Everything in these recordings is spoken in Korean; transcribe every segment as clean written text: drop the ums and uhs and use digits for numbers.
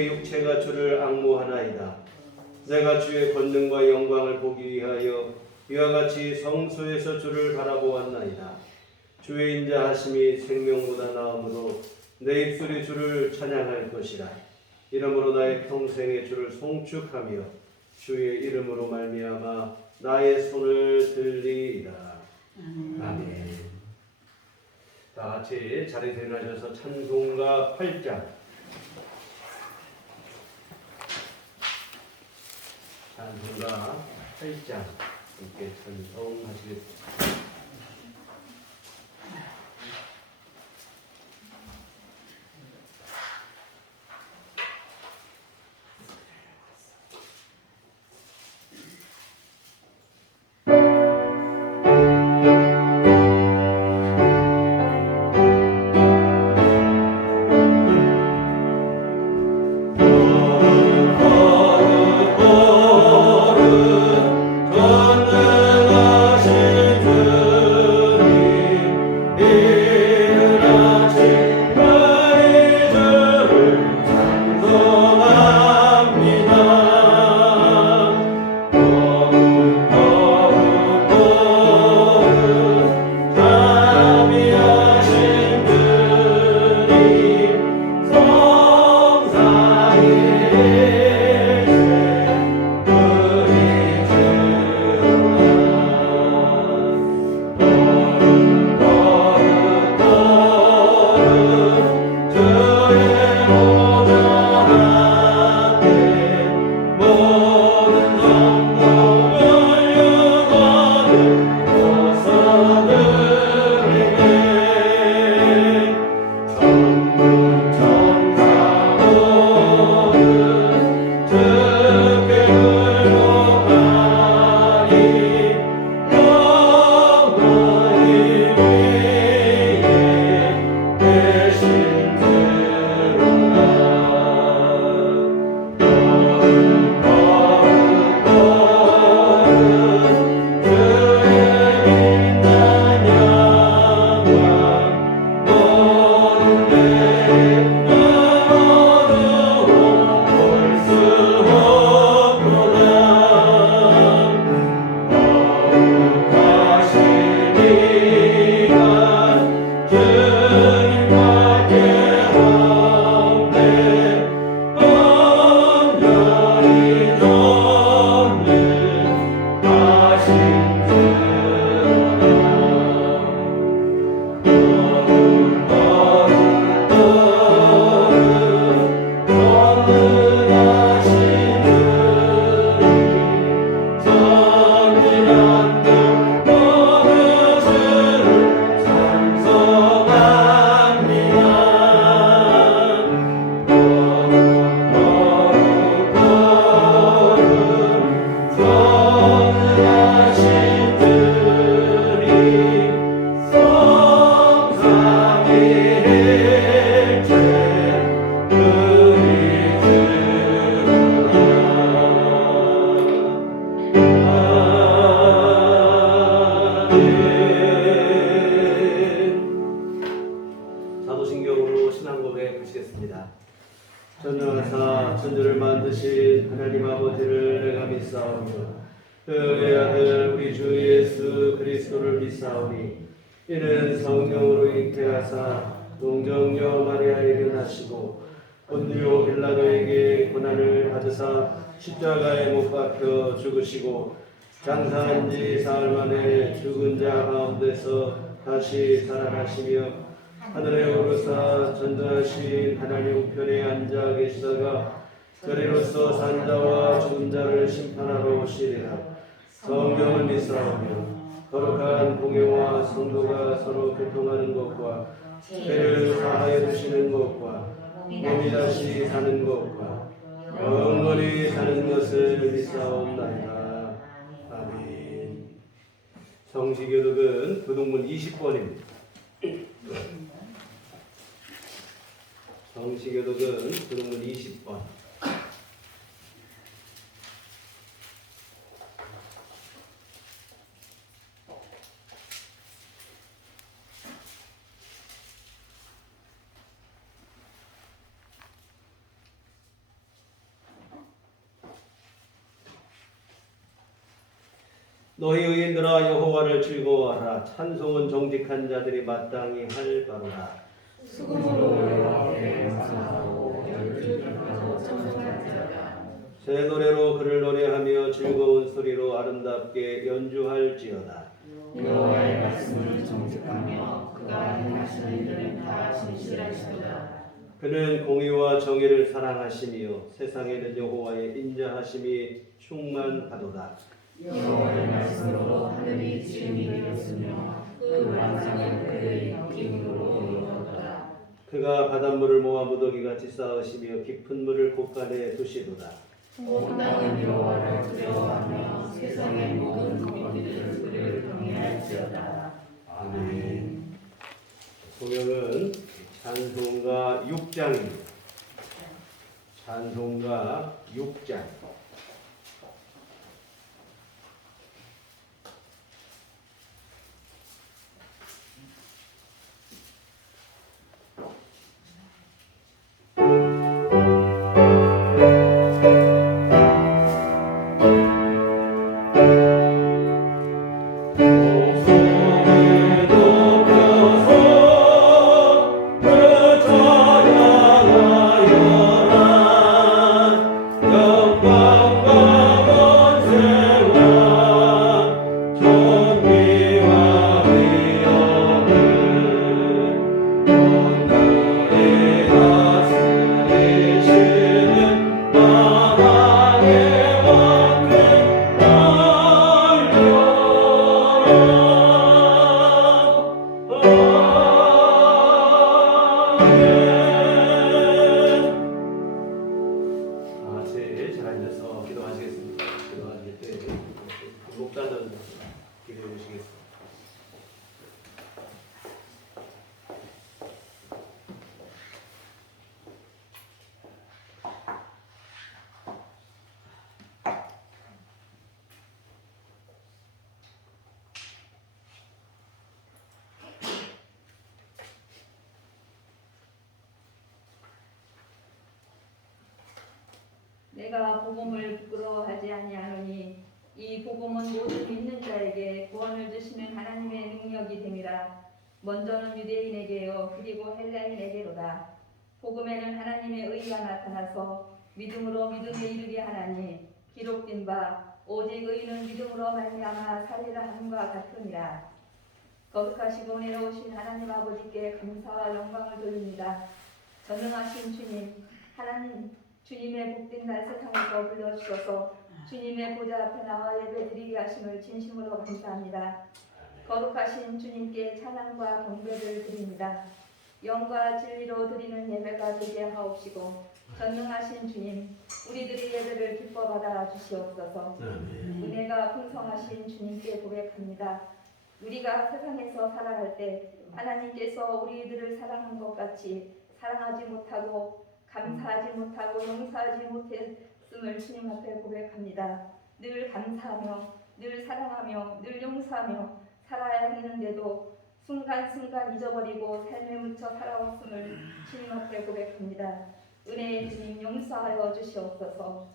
내 육체가 주를 앙모하나이다. 내가 주의 권능과 영광을 보기 위하여 이와 같이 성소에서 주를 바라보았나이다. 주의 인자하심이 생명보다 나음으로 내 입술이 주를 찬양할 것이라. 이러므로 나의 평생에 주를 송축하며 주의 이름으로 말미암아 나의 손을 들리이다. 아멘. 다 같이 자리에 일어나셔서 찬송가 8장 찬송가 8장 함께 찬송하시겠습니다. 사도신경으로 신앙 고백 하시겠습니다. 전능하사 천지를 만드신 하나님 아버지를 내가 믿사오며 그의 아들 우리 주 예수 그리스도를 믿사오니 이는 성령으로 잉태하사 동정녀 마리아에게 나시고 본디오 빌라도에게 고난을 받으사 십자가에 못 박혀 죽으시고 장사한 지 사흘 만에 죽은 자 가운데서 다시 살아나시며 하늘에 오르사 전능하신 하나님 우편에 앉아 계시다가 저리로서 산 자와 죽은 자를 심판하러 오시리라. 성령을 믿사오며 거룩한 공회와 성도가 서로 교통하는 것과 죄를 사하여 주시는 것과 몸이 다시 사는 것과 영원히 사는 것을 믿사옵나이다. 아멘. 성시교독은 교독문 20번입니다. 성시교독은 교독문 20번. 너희 의인들아 여호와를 즐거워하라. 찬송은 정직한 자들이 마땅히 할 바로라. 수금으로 여호와께 감사하고 열주하고 찬송할지어다. 새 노래로 그를 노래하며 즐거운 소리로 아름답게 연주할지어다. 여호와의 말씀을 정직하며 그가 행하시는 일은 다 진실하시도다. 그는 공의와 정의를 사랑하시며 세상에는 여호와의 인자하심이 충만하도다. 여호와의 말씀으로 하늘이 지음이 되었으며 그 완성은 그의 기름으로 이루었다. 그가 바닷물을 모아 무더기같이 쌓으시며 깊은 물을 곳간에 두시도다. 온 땅은 여호와를 두려워하며 세상의 모든 거민들은 그를 경외할지어다. 아멘. 성경은 찬송가 6장입니다. 찬송가 6장. 잘 앉아서 기도하시겠습니다. 기도하실 때 목사는 기도해 주시겠습니다. 내가 복음을 부끄러워하지 아니하노니 이 복음은 모든 믿는 자에게 구원을 주시는 하나님의 능력이 됨이라. 먼저는 유대인에게요 그리고 헬라인에게로다. 복음에는 하나님의 의가 나타나서 믿음으로 믿음에 이르게 하나니 기록된 바 오직 의인은 믿음으로 말미암아 살리라 함과 같으니라. 거룩하시고 은혜로우신 하나님 아버지께 감사와 영광을 돌립니다. 전능하신 주님, 하나님 주님의 복된 날 세상에서 불러주셔서 주님의 보좌 앞에 나와 예배드리게 하심을 진심으로 감사합니다. 거룩하신 주님께 찬양과 경배를 드립니다. 영과 진리로 드리는 예배가 되게 하옵시고 전능하신 주님, 우리들의 예배를 기뻐 받아 주시옵소서. 은혜가 풍성하신 주님께 고백합니다. 우리가 세상에서 살아갈 때 하나님께서 우리들을 사랑한 것 같이 사랑하지 못하고 감사하지 못하고 용서하지 못했음을 주님 앞에 고백합니다. 늘 감사하며 늘 사랑하며 늘 용서하며 살아야 했는데도 순간순간 잊어버리고 삶에 묻혀 살아왔음을 주님 앞에 고백합니다. 은혜의 주님 용서하여 주시옵소서.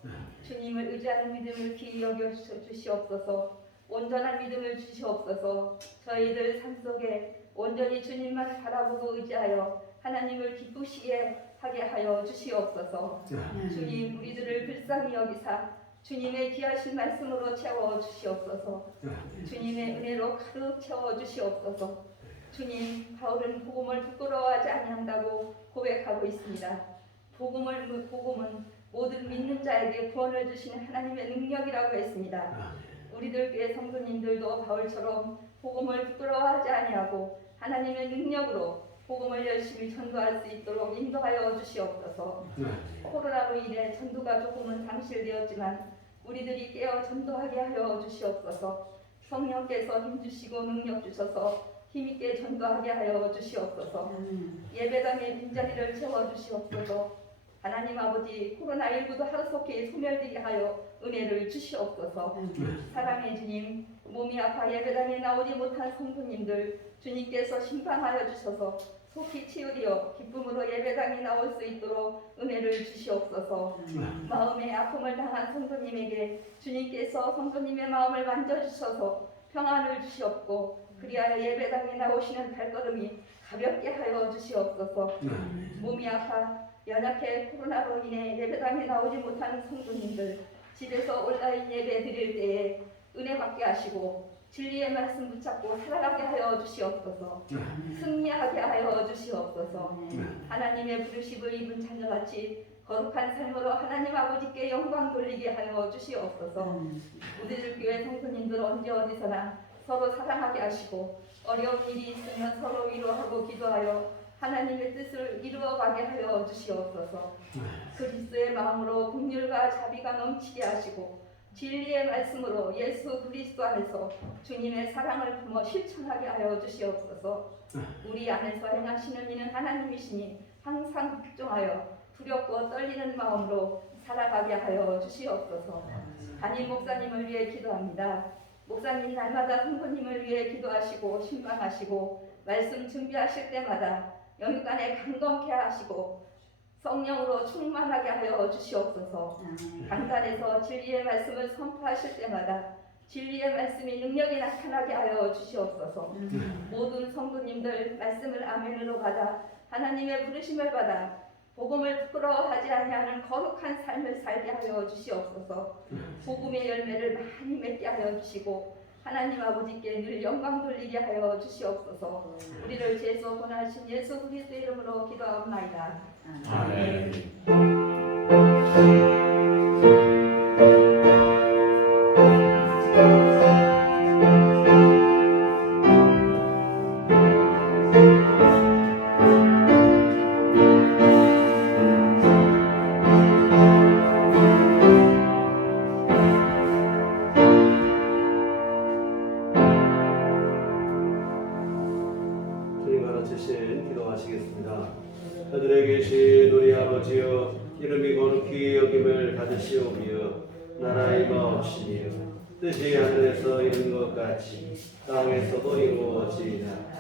주님을 의지하는 믿음을 귀히 여겨 주시옵소서. 온전한 믿음을 주시옵소서. 저희들 삶 속에 온전히 주님만 바라보고 의지하여 하나님을 기쁘시게 하게 하여 주시옵소서. 주님 우리들을 불쌍히 여기사 주님의 귀하신 말씀으로 채워 주시옵소서. 주님의 은혜로 가득 채워 주시옵소서. 주님, 바울은 복음을 부끄러워하지 아니한다고 고백하고 있습니다. 복음은 모든 믿는 자에게 구원을 주시는 하나님의 능력이라고 했습니다. 우리들 교회 성도님들도 바울처럼 복음을 부끄러워하지 아니하고 하나님의 능력으로 복음을 열심히 전도할 수 있도록 인도하여 주시옵소서. 코로나로 인해 전도가 조금은 상실되었지만 우리들이 깨어 전도하게 하여 주시옵소서. 성령께서 힘주시고 능력 주셔서 힘있게 전도하게 하여 주시옵소서. 예배당의 빈자리를 채워주시옵소서. 하나님 아버지, 코로나19도 하루속히 소멸되게 하여 은혜를 주시옵소서. 사랑의 주님, 몸이 아파 예배당에 나오지 못한 성도님들 주님께서 심판하여 주셔서 속히 치유리어 기쁨으로 예배당에 나올 수 있도록 은혜를 주시옵소서. 마음의 아픔을 당한 성도님에게 주님께서 성도님의 마음을 만져주셔서 평안을 주시옵고 그리하여 예배당에 나오시는 발걸음이 가볍게 하여 주시옵소서. 몸이 아파 연약해 코로나로 인해 예배당에 나오지 못하는 성도님들 집에서 온라인 예배 드릴 때에 은혜 받게 하시고 진리의 말씀 붙잡고 살아가게 하여 주시옵소서. 승리하게 하여 주시옵소서. 하나님의 부르심을 입은 자녀같이 거룩한 삶으로 하나님 아버지께 영광 돌리게 하여 주시옵소서. 우리들 교회 성도님들 언제 어디서나 서로 사랑하게 하시고 어려운 일이 있으면 서로 위로하고 기도하여 하나님의 뜻을 이루어가게 하여 주시옵소서. 그리스도의 마음으로 긍휼과 자비가 넘치게 하시고 진리의 말씀으로 예수 그리스도 안에서 주님의 사랑을 품어 실천하게 하여 주시옵소서. 우리 안에서 행하시는 이는 하나님이시니 항상 집중하여 두렵고 떨리는 마음으로 살아가게 하여 주시옵소서. 담임 목사님을 위해 기도합니다. 목사님 날마다 성도님을 위해 기도하시고 신방하시고 말씀 준비하실 때마다 영육간에 강건케 하시고 성령으로 충만하게 하여 주시옵소서. 강단에서 진리의 말씀을 선포하실 때마다 진리의 말씀이 능력이 나타나게 하여 주시옵소서. 모든 성도님들 말씀을 아멘으로 받아 하나님의 부르심을 받아 복음을 부끄러워하지 아니하는 거룩한 삶을 살게 하여 주시옵소서. 복음의 열매를 많이 맺게 하여 주시고 하나님 아버지께 늘 영광 돌리게 하여 주시옵소서. 우리를 죄에서 구원하신 예수 그리스도의 이름으로 기도하옵나이다. 아멘. 주님 가르치신 기도하시겠습니다. 하늘에 계신 우리 아버지여 이름이 거룩히 여김을 받으시오며 나라의 마옵시며 뜻이 하늘에서 이룬 것 같이 땅에서도 이루어지이다.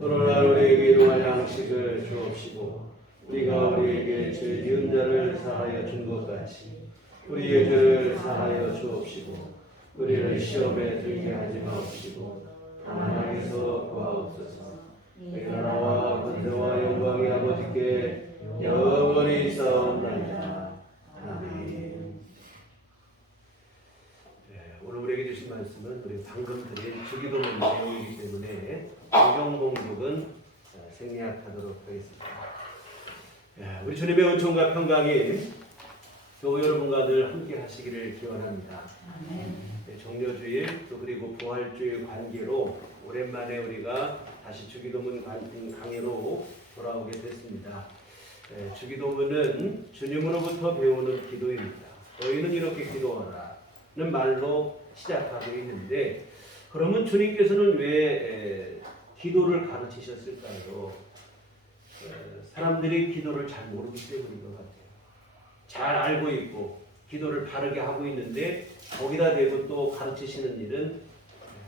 오늘날 우리에게 일용할 양식을 주옵시고 우리가 우리에게 죄 지은 자를 사하여 준 것 같이 우리의 죄를 사하여 주옵시고 우리를 시험에 들게 하지 마옵시고 다만 악에서 구하옵소서. 이 나라와 권세와 영광이 아버지께 영원히 있사옵나이다. 아멘. 오늘 우리에게 주신 말씀은 우리 방금 드린 주기도문 내용이기 때문에 성경 공독은 생략하도록 하겠습니다. 우리 주님의 은총과 평강이 교우 여러분과 늘 함께 하시기를 기원합니다. 정료주일 또 그리고 부활주일 관계로 오랜만에 우리가 다시 주기도문 강의로 돌아오게 됐습니다. 주기도문은 주님으로부터 배우는 기도입니다. 너희는 이렇게 기도하라는 말로 시작하고 있는데 그러면 주님께서는 왜 기도를 가르치셨을까요? 사람들이 기도를 잘 모르기 때문인 것 같아요. 잘 알고 있고 기도를 바르게 하고 있는데 거기다 대고 또 가르치시는 일은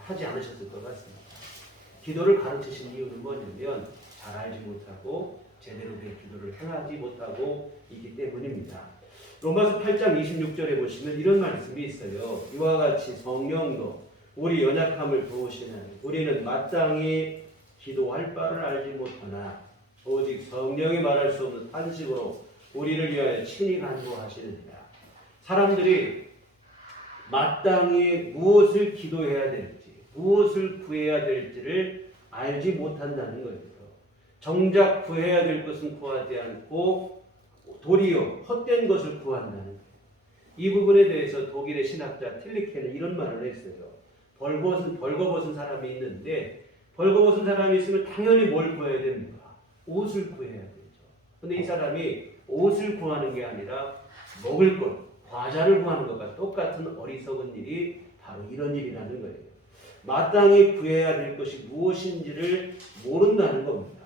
하지 않으셨을 것 같습니다. 기도를 가르치신 이유는 뭐냐면 잘 알지 못하고 제대로 된 기도를 행하지 못하고 있기 때문입니다. 로마서 8장 26절에 보시면 이런 말씀이 있어요. 이와 같이 성령도 우리 연약함을 도우시나니 우리는 마땅히 기도할 바를 알지 못하나 오직 성령이 말할 수 없는 탄식으로 우리를 위하여 친히 간구하시느니라. 사람들이 마땅히 무엇을 기도해야 될지 무엇을 구해야 될지를 알지 못한다는 거예요. 정작 구해야 될 것은 구하지 않고 도리어 헛된 것을 구한다는 거예요. 이 부분에 대해서 독일의 신학자 틸리케는 이런 말을 했어요. 벌거벗은 사람이 있는데 벌거벗은 사람이 있으면 당연히 뭘 구해야 됩니까? 옷을 구해야 되죠. 근데 이 사람이 옷을 구하는 게 아니라 먹을 것, 과자를 구하는 것과 똑같은 어리석은 일이 바로 이런 일이라는 거예요. 마땅히 구해야 될 것이 무엇인지를 모른다는 겁니다.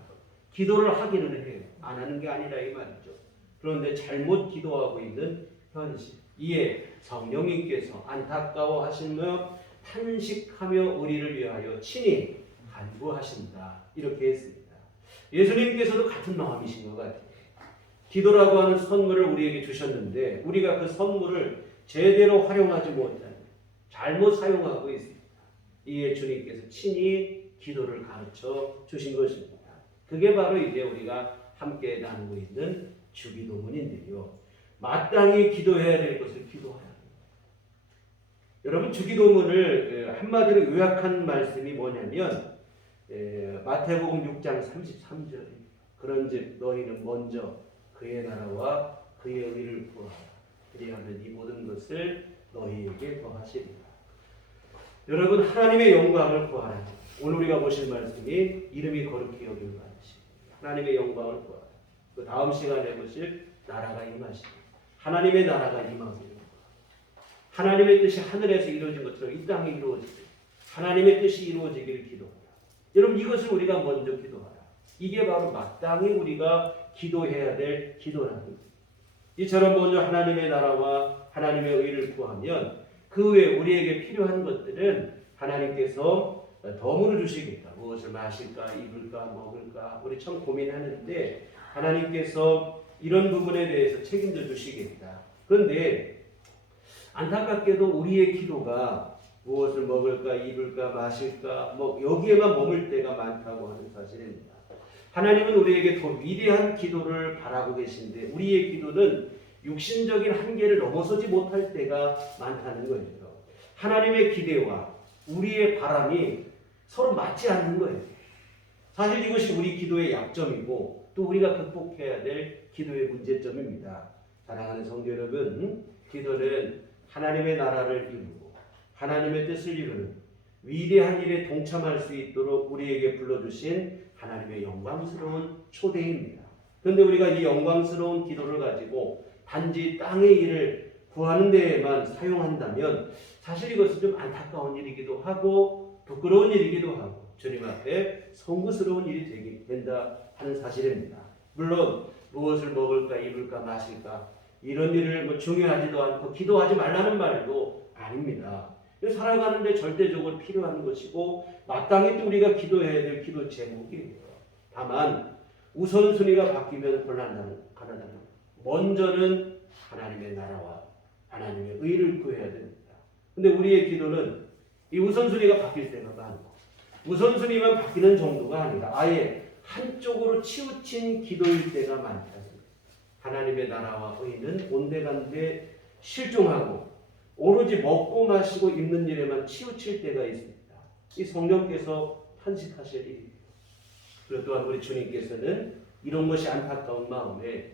기도를 하기는 해요. 안 하는 게 아니라 이 말이죠. 그런데 잘못 기도하고 있는 현실. 이에 성령님께서 안타까워 하시며 탄식하며 우리를 위하여 친히 간구하신다. 이렇게 했습니다. 예수님께서도 같은 마음이신 것 같아요. 기도라고 하는 선물을 우리에게 주셨는데 우리가 그 선물을 제대로 활용하지 못하는 잘못 사용하고 있습니다. 이에 주님께서 친히 기도를 가르쳐 주신 것입니다. 그게 바로 이제 우리가 함께 나누고 있는 주기도문인데요. 마땅히 기도해야 될 것을 기도하라. 여러분 주기도문을 한마디로 요약한 말씀이 뭐냐면 마태복음 6장 33절 그런즉 너희는 먼저 그의 나라와 그의 의를 구하라. 그리하면 이 모든 것을 너희에게 더하시리라. 여러분 하나님의 영광을 구하라. 오늘 우리가 보실 말씀이 이름이 거룩히 여김을 받으시고 하나님의 영광을 구하라. 그 다음 시간에 보실 나라가 임하시고 하나님의 나라가 임하고 하나님의 뜻이 하늘에서 이루어진 것처럼 이 땅에 이루어지고 하나님의 뜻이 이루어지기를 기도하라. 여러분 이것을 우리가 먼저 기도하라. 이게 바로 마땅히 우리가 기도해야 될 기도라는 겁니다. 이처럼 먼저 하나님의 나라와 하나님의 의를 구하면 그 외에 우리에게 필요한 것들은 하나님께서 덤으로 주시겠다. 무엇을 마실까, 입을까, 먹을까 우리 참 고민하는데 하나님께서 이런 부분에 대해서 책임져 주시겠다. 그런데 안타깝게도 우리의 기도가 무엇을 먹을까, 입을까, 마실까 뭐 여기에만 머물 때가 많다고 하는 사실입니다. 하나님은 우리에게 더 위대한 기도를 바라고 계신데 우리의 기도는 육신적인 한계를 넘어서지 못할 때가 많다는 거예요. 하나님의 기대와 우리의 바람이 서로 맞지 않는 거예요. 사실 이것이 우리 기도의 약점이고 또 우리가 극복해야 될 기도의 문제점입니다. 사랑하는 성도 여러분, 기도는 하나님의 나라를 이루고 하나님의 뜻을 이루는 위대한 일에 동참할 수 있도록 우리에게 불러주신 하나님의 영광스러운 초대입니다. 그런데 우리가 이 영광스러운 기도를 가지고 단지 땅의 일을 구하는 데에만 사용한다면 사실 이것은 좀 안타까운 일이기도 하고 부끄러운 일이기도 하고 주님 앞에 송구스러운 일이 된다 하는 사실입니다. 물론 무엇을 먹을까, 입을까, 마실까 이런 일을 중요하지도 않고 기도하지 말라는 말도 아닙니다. 살아가는데 절대적으로 필요한 것이고 마땅히 또 우리가 기도해야 될 기도 제목이에요. 다만 우선순위가 바뀌면 곤란하다는 먼저는 하나님의 나라와 하나님의 의를 구해야 됩니다. 근데 우리의 기도는 이 우선순위가 바뀔 때가 많고 우선순위만 바뀌는 정도가 아니라 아예 한쪽으로 치우친 기도일 때가 많다는 거예요. 하나님의 나라와 의는 온데간데 실종하고 오로지 먹고 마시고 입는 일에만 치우칠 때가 있습니다. 이 성령께서 탄식하실 일이에요. 그리고 또한 우리 주님께서는 이런 것이 안타까운 마음에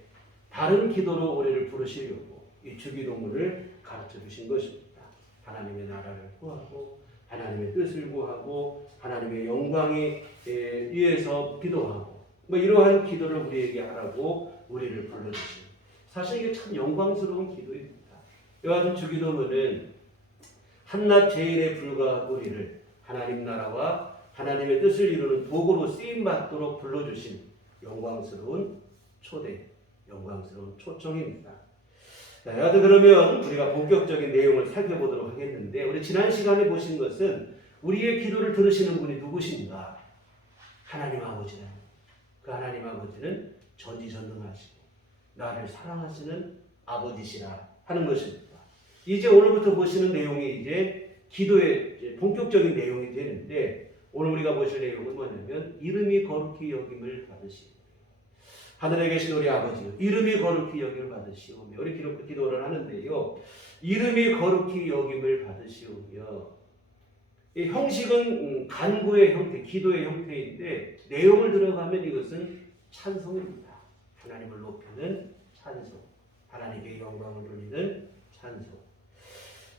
다른 기도로 우리를 부르시려고 이 주기도문을 가르쳐 주신 것입니다. 하나님의 나라를 구하고 하나님의 뜻을 구하고 하나님의 영광이 위해서 기도하고 이러한 기도를 우리에게 하라고 우리를 불러주신 사실 이게 참 영광스러운 기도입니다. 이와 같은 주기도문은 한낱 죄인에 불과한 우리를 하나님 나라와 하나님의 뜻을 이루는 도구로 쓰임받도록 불러주신 영광스러운 초대, 영광스러운 초청입니다. 자, 여하튼 그러면 우리가 본격적인 내용을 살펴보도록 하겠는데 우리 지난 시간에 보신 것은 우리의 기도를 들으시는 분이 누구신가? 하나님 아버지는 그 하나님 아버지는 전지전능하시고 나를 사랑하시는 아버지시라 하는 것입니다. 이제 오늘부터 보시는 내용이 이제 기도의 본격적인 내용이 되는데 오늘 우리가 보실 내용은 뭐냐면 이름이 거룩히 여김을 받으시고 하늘에 계신 우리 아버지 이름이 거룩히 여김을 받으시오며 우리 기도를 하는데요. 이름이 거룩히 여김을 받으시오며 이 형식은 간구의 형태, 기도의 형태인데 내용을 들어가면 이것은 찬송입니다. 하나님을 높이는 찬송, 하나님께 영광을 돌리는 찬송,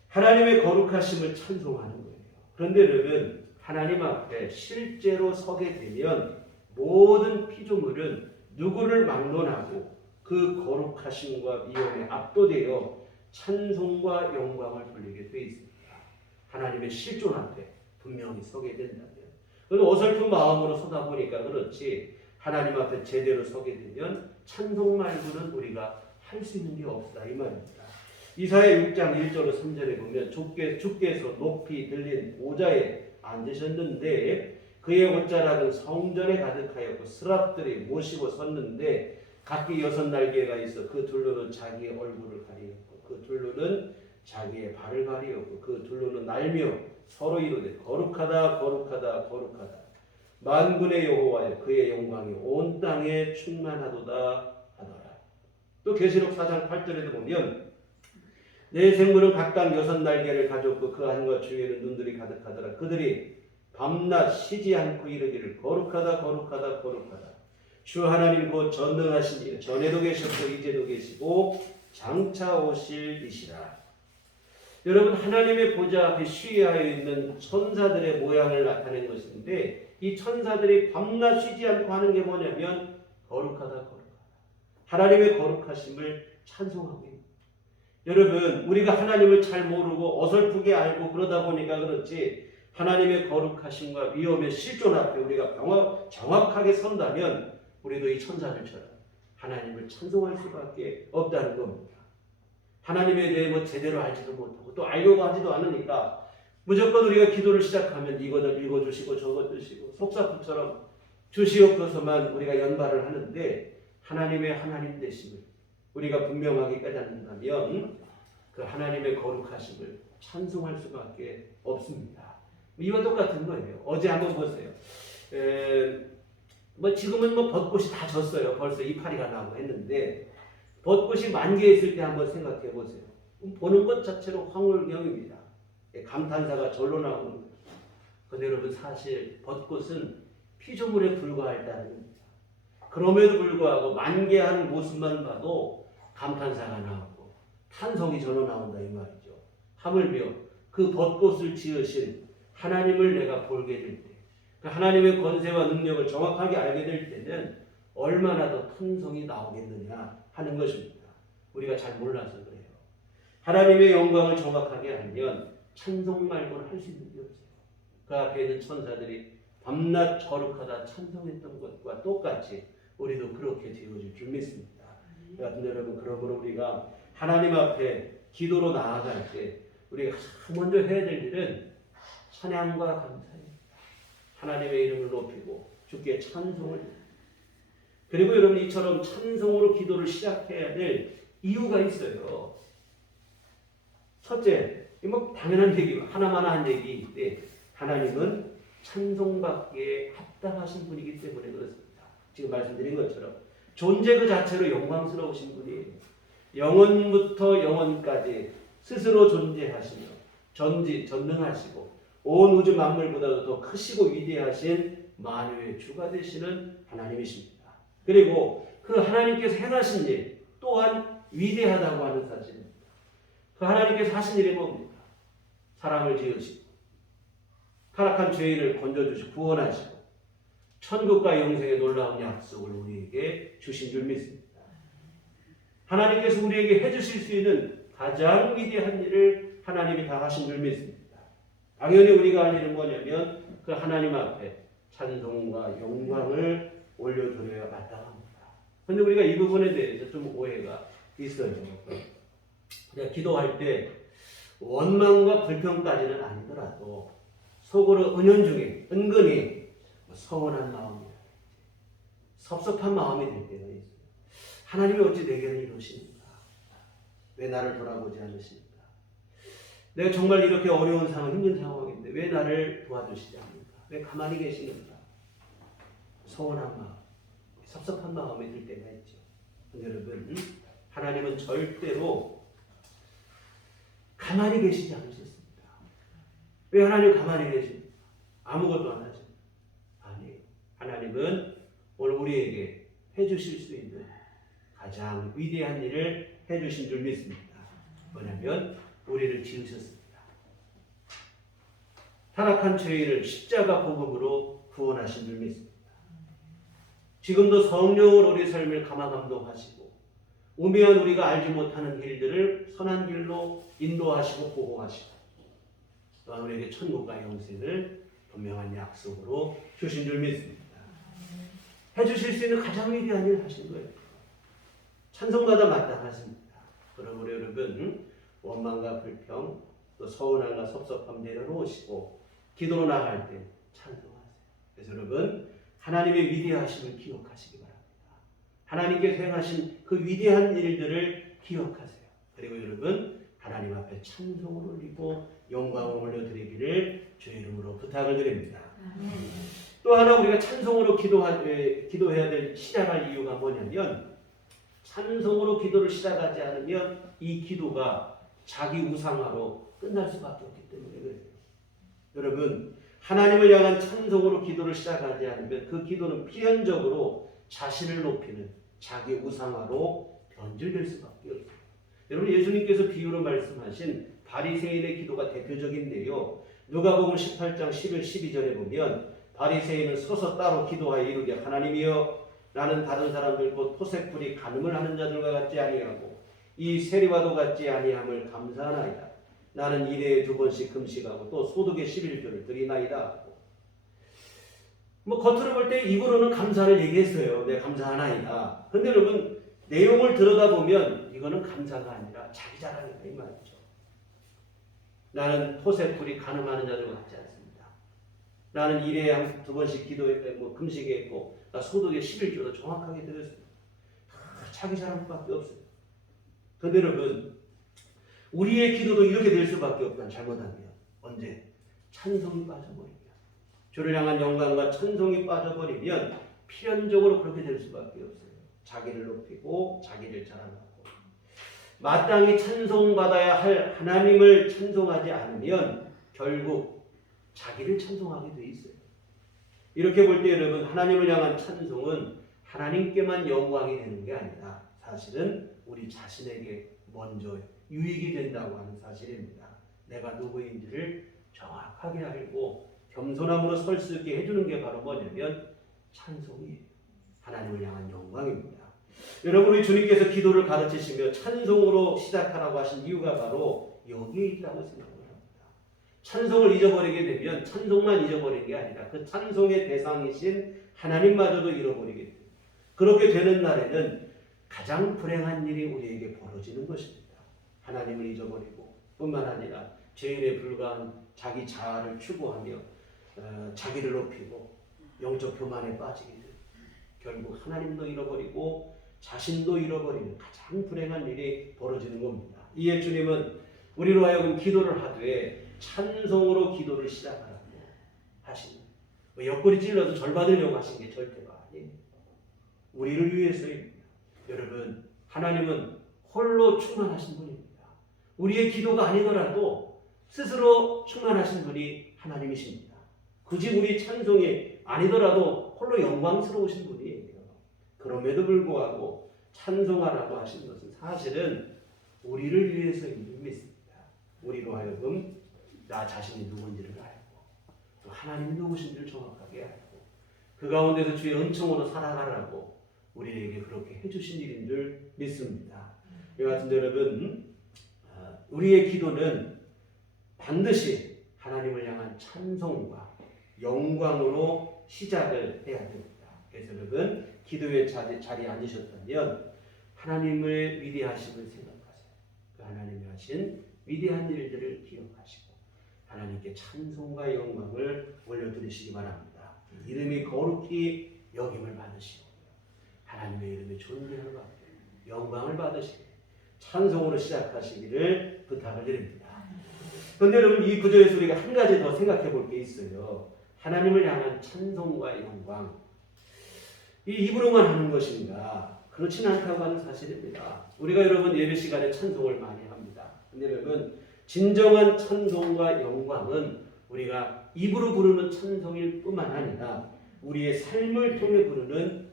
하나님의 거룩하심을 찬송하는 거예요. 그런데 여러분 하나님 앞에 실제로 서게 되면 모든 피조물은 누구를 막론하고 그 거룩하심과 위엄에 압도되어 찬송과 영광을 돌리게 되어 있습니다. 하나님의 실존 앞에 분명히 서게 된다면 어설픈 마음으로 서다 보니까 그렇지 하나님 앞에 제대로 서게 되면 찬송 말고는 우리가 할 수 있는 게 없다 이 말입니다. 이사야 6장 1절로 3절에 보면 주께서 높이 들린 보좌에 앉으셨는데 그의 옷자락은 성전에 가득하였고 스랍들이 모시고 섰는데 각기 6날개가 있어 그 둘로는 자기의 얼굴을 가리었고 그 둘로는 자기의 발을 가리었고 그 둘로는 날며 서로 이르되 거룩하다 거룩하다 거룩하다 만군의 여호와여 그의 영광이 온 땅에 충만하도다 하더라. 또 계시록 4장 8절에도 보면 내 생물은 각각 6날개를 가졌고 그 안과 주위에는 눈들이 가득하더라. 그들이 밤낮 쉬지 않고 이르기를 거룩하다 거룩하다 거룩하다 주 하나님 곧 전능하신 이 전에도 계셨고 이제도 계시고 장차 오실 이시라. 여러분 하나님의 보좌 앞에 쉬하여 있는 천사들의 모양을 나타낸 것인데 이 천사들이 밤낮 쉬지 않고 하는 게 뭐냐면 거룩하다 거룩하다 하나님의 거룩하심을 찬송하고 있습니다. 여러분 우리가 하나님을 잘 모르고 어설프게 알고 그러다 보니까 그렇지 하나님의 거룩하심과 위엄의 실존 앞에 우리가 정확하게 선다면 우리도 이 천사들처럼 하나님을 찬송할 수밖에 없다는 겁니다. 하나님에 대해 뭐 제대로 알지도 못하고 또 알려고 하지도 않으니까 무조건 우리가 기도를 시작하면 이것을 읽어주시고 저것 주시고 속사포처럼 주시옵소서만 우리가 연발을 하는데 하나님의 하나님 되심을 우리가 분명하게 깨닫는다면 그 하나님의 거룩하심을 찬송할 수밖에 없습니다. 이와 똑같은 거예요. 어제 한번 보세요. 뭐 지금은 뭐 벚꽃이 다 졌어요. 벌써 이파리가 나고 했는데 벚꽃이 만개했을 때 한번 생각해 보세요. 보는 것 자체로 황홀경입니다. 감탄사가 절로 나오는 거죠. 근데 여러분 사실 벚꽃은 피조물에 불과하다는 겁니다. 그럼에도 불구하고 만개하는 모습만 봐도 감탄사가 나오고 탄성이 절로 나온다 이 말이죠. 하물며 그 벚꽃을 지으신 하나님을 내가 볼게 될 때, 그 하나님의 권세와 능력을 정확하게 알게 될 때는 얼마나 더 탄성이 나오겠느냐 하는 것입니다. 우리가 잘 몰라서 그래요. 하나님의 영광을 정확하게 알면 찬송 말고는 할 수 있는 게 없어요. 그 앞에 있는 천사들이 밤낮 거룩하다 찬송했던 것과 똑같이 우리도 그렇게 되어질 줄 믿습니다. 여러분 그러므로 우리가 하나님 앞에 기도로 나아갈 때 우리가 가장 먼저 해야 될 일은 찬양과 감사입니다. 하나님의 이름을 높이고 주께 찬송을 그리고 여러분 이처럼 찬송으로 기도를 시작해야 될 이유가 있어요. 첫째, 뭐 당연한 얘기, 하나만 한 얘기인데 하나님은 찬송받기에 합당하신 분이기 때문에 그렇습니다. 지금 말씀드린 것처럼 존재 그 자체로 영광스러우신 분이에요. 영원부터 영원까지 스스로 존재하시며 전능하시고 온 우주 만물보다도 더 크시고 위대하신 만유의 주가 되시는 하나님이십니다. 그리고 그 하나님께서 행하신 일 또한 위대하다고 하는 사실입니다. 그 하나님께서 하신 일이 뭡니까? 사람을 지으시고 타락한 죄인을 건져주시고 구원하시고 천국과 영생의 놀라운 약속을 우리에게 주신 줄 믿습니다. 하나님께서 우리에게 해주실 수 있는 가장 위대한 일을 하나님이 다 하신 줄 믿습니다. 당연히 우리가 할 일은 뭐냐면 그 하나님 앞에 찬송과 영광을 올려드려야 마땅합니다. 그런데 우리가 이 부분에 대해서 좀 오해가 있어요. 그냥 기도할 때 원망과 불평까지는 아니더라도 속으로 은연중에 은근히 서운한 마음이 섭섭한 마음이 될 때가 있어요. 하나님이 어찌 내게는 이러십니까? 왜 나를 돌아보지 않으십니까? 내가 정말 이렇게 어려운 상황, 힘든 상황인데 왜 나를 도와주시지 않습니까? 왜 가만히 계시는가? 서운한 마음, 섭섭한 마음이 들 때가 있죠. 여러분, 하나님은 절대로 가만히 계시지 않으셨습니다. 왜 하나님 가만히 계십니까? 아무것도 안 하죠. 아니에요. 하나님은 오늘 우리에게 해주실 수 있는 가장 위대한 일을 해주신 줄 믿습니다. 뭐냐면 우리를 지으셨습니다. 타락한 죄인을 십자가 복음으로 구원하신 줄 믿습니다. 지금도 성령으로 우리 삶을 감화감동하시고 우매한 우리가 알지 못하는 길들을 선한 길로 인도하시고 보호하시고 또한 우리에게 천국과 영생을 분명한 약속으로 주신 줄 믿습니다. 해주실 수 있는 가장 위대한 일을 하신 거예요. 찬송받아 마땅하십니다. 그러므로 여러분 원망과 불평 또 서운함과 섭섭함 내려놓으시고 기도로 나갈 때 찬송하세요. 그래서 여러분 하나님의 위대하심을 기억하시기 바랍니다. 하나님께서 행하신 그 위대한 일들을 기억하세요. 그리고 여러분 하나님 앞에 찬송을 올리고 영광을 올려드리기를 주의 이름으로 부탁을 드립니다. 또 하나 우리가 찬송으로 기도해야 될 시작할 이유가 뭐냐면 찬송으로 기도를 시작하지 않으면 이 기도가 자기 우상화로 끝날 수밖에 없기 때문에 그래요. 여러분 하나님을 향한 찬송으로 기도를 시작하지 않으면 그 기도는 필연적으로 자신을 높이는 자기 우상화로 변질될 수밖에 없어요. 여러분 예수님께서 비유로 말씀하신 바리새인의 기도가 대표적인데요. 누가복음 18장 11, 12절에 보면 바리새인은 서서 따로 기도하여 이르되 하나님이여 나는 다른 사람들 곧 토색풀이 간음을 하는 자들과 같지 아니하고 이 세리와도 같지 아니함을 감사하나이다. 나는 일해에 2번씩 금식하고 또 소득의 11조를 드리나이다. 뭐 겉으로 볼 때 입으로는 감사를 얘기했어요. 네, 감사하나이다. 근데 여러분 내용을 들여다보면 이거는 감사가 아니라 자기 자랑이다 이 말이죠. 나는 토색풀이 간음하는 자들과 같지 않습니다. 나는 일해에 2번씩 기도했고 금식했고 나 소득의 11조도 정확하게 드렸습니다. 다 자기 자랑밖에 없어요. 그런데 여러분 우리의 기도도 이렇게 될 수밖에 없다. 잘못하면 언제? 찬송이 빠져버리면 주를 향한 영광과 찬송이 빠져버리면 필연적으로 그렇게 될 수밖에 없어요. 자기를 높이고 자기를 자랑하고 마땅히 찬송받아야 할 하나님을 찬송하지 않으면 결국 자기를 찬송하게 돼 있어요. 이렇게 볼 때 여러분 하나님을 향한 찬송은 하나님께만 영광이 되는 게 아니라 사실은 우리 자신에게 먼저 유익이 된다고 하는 사실입니다. 내가 누구인지를 정확하게 알고 겸손함으로 설 수 있게 해주는 게 바로 뭐냐면 찬송이에요. 하나님을 향한 영광입니다. 여러분 우리 주님께서 기도를 가르치시며 찬송으로 시작하라고 하신 이유가 바로 여기에 있다고 생각을 합니다. 찬송을 잊어버리게 되면 찬송만 잊어버리는 게 아니라 그 찬송의 대상이신 하나님마저도 잃어버리게 됩니다. 그렇게 되는 날에는 가장 불행한 일이 우리에게 벌어지는 것입니다. 하나님을 잊어버리고 뿐만 아니라 죄인에 불과한 자기 자아를 추구하며 자기를 높이고 영적 교만에 빠지게 됩니다. 결국 하나님도 잃어버리고 자신도 잃어버리는 가장 불행한 일이 벌어지는 겁니다. 이에 주님은 우리로 하여금 기도를 하되 찬송으로 기도를 시작하라고 하시는 옆구리 찔러도 절 받으려고 하신 게 절대가 아니에요. 우리를 위해서입니다. 여러분 하나님은 홀로 충만하신 분입니다. 우리의 기도가 아니더라도 스스로 충만하신 분이 하나님이십니다. 굳이 우리 찬송이 아니더라도 홀로 영광스러우신 분이에요. 그럼에도 불구하고 찬송하라고 하신 것은 사실은 우리를 위해서인 줄 믿습니다. 우리로 하여금 나 자신이 누군지를 알고 또 하나님이 누구신지를 정확하게 알고 그 가운데서 주의 은총으로 살아가라고 우리에게 그렇게 해주신 일인 줄 믿습니다. 이와 같은 여러분 우리의 기도는 반드시 하나님을 향한 찬송과 영광으로 시작을 해야 됩니다. 그래서 여러분 기도의 자리에 앉으셨다면 하나님의 위대하심을 생각하세요. 그 하나님이 하신 위대한 일들을 기억하시고 하나님께 찬송과 영광을 올려드리시기 바랍니다. 이름이 거룩히 여김을 받으시고 하나님의 이름이 존귀를 받고 영광을 받으시고 찬송으로 시작하시기를 부탁을 드립니다. 그런데 여러분 이 구절에서 우리가 한 가지 더 생각해 볼 게 있어요. 하나님을 향한 찬송과 영광 이 입으로만 하는 것인가? 그렇지는 않다고 하는 사실입니다. 우리가 여러분 예배 시간에 찬송을 많이 합니다. 근데 여러분 진정한 찬송과 영광은 우리가 입으로 부르는 찬송일 뿐만 아니라 우리의 삶을 통해 부르는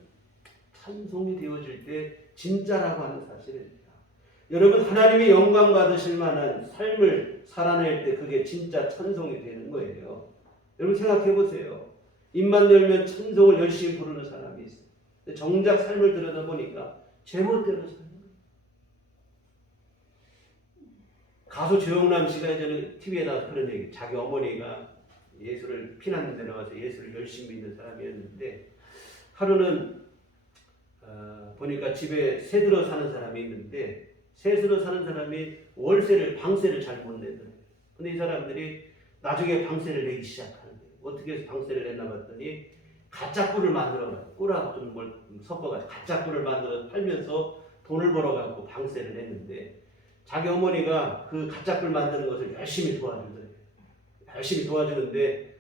찬송이 되어질 때 진짜라고 하는 사실입니다. 여러분 하나님이 영광 받으실 만한 삶을 살아낼 때 그게 진짜 찬송이 되는 거예요. 여러분 생각해 보세요. 입만 열면 찬송을 열심히 부르는 사람이 있어요. 근데 정작 삶을 들여다보니까 제멋대로 사는 거예요. 가수 조영남 씨가 예전에 TV에 나와서 그런 얘기, 자기 어머니가 예수를 피난데 나와서 예수를 열심히 믿는 사람이었는데 하루는 보니까 집에 새 들어 사는 사람이 있는데 새 들어 사는 사람이 방세를 잘 못 내더래요. 근데 이 사람들이 나중에 방세를 내기 시작하는 거예요. 어떻게 해서 방세를 냈나 봤더니 가짜 꿀을 만들어가지고 꿀하고 좀 뭘 섞어가지고 가짜 꿀을 만들어 팔면서 돈을 벌어가지고 방세를 했는데 자기 어머니가 그 가짜 꿀 만드는 것을 열심히 도와주더래요. 열심히 도와주는데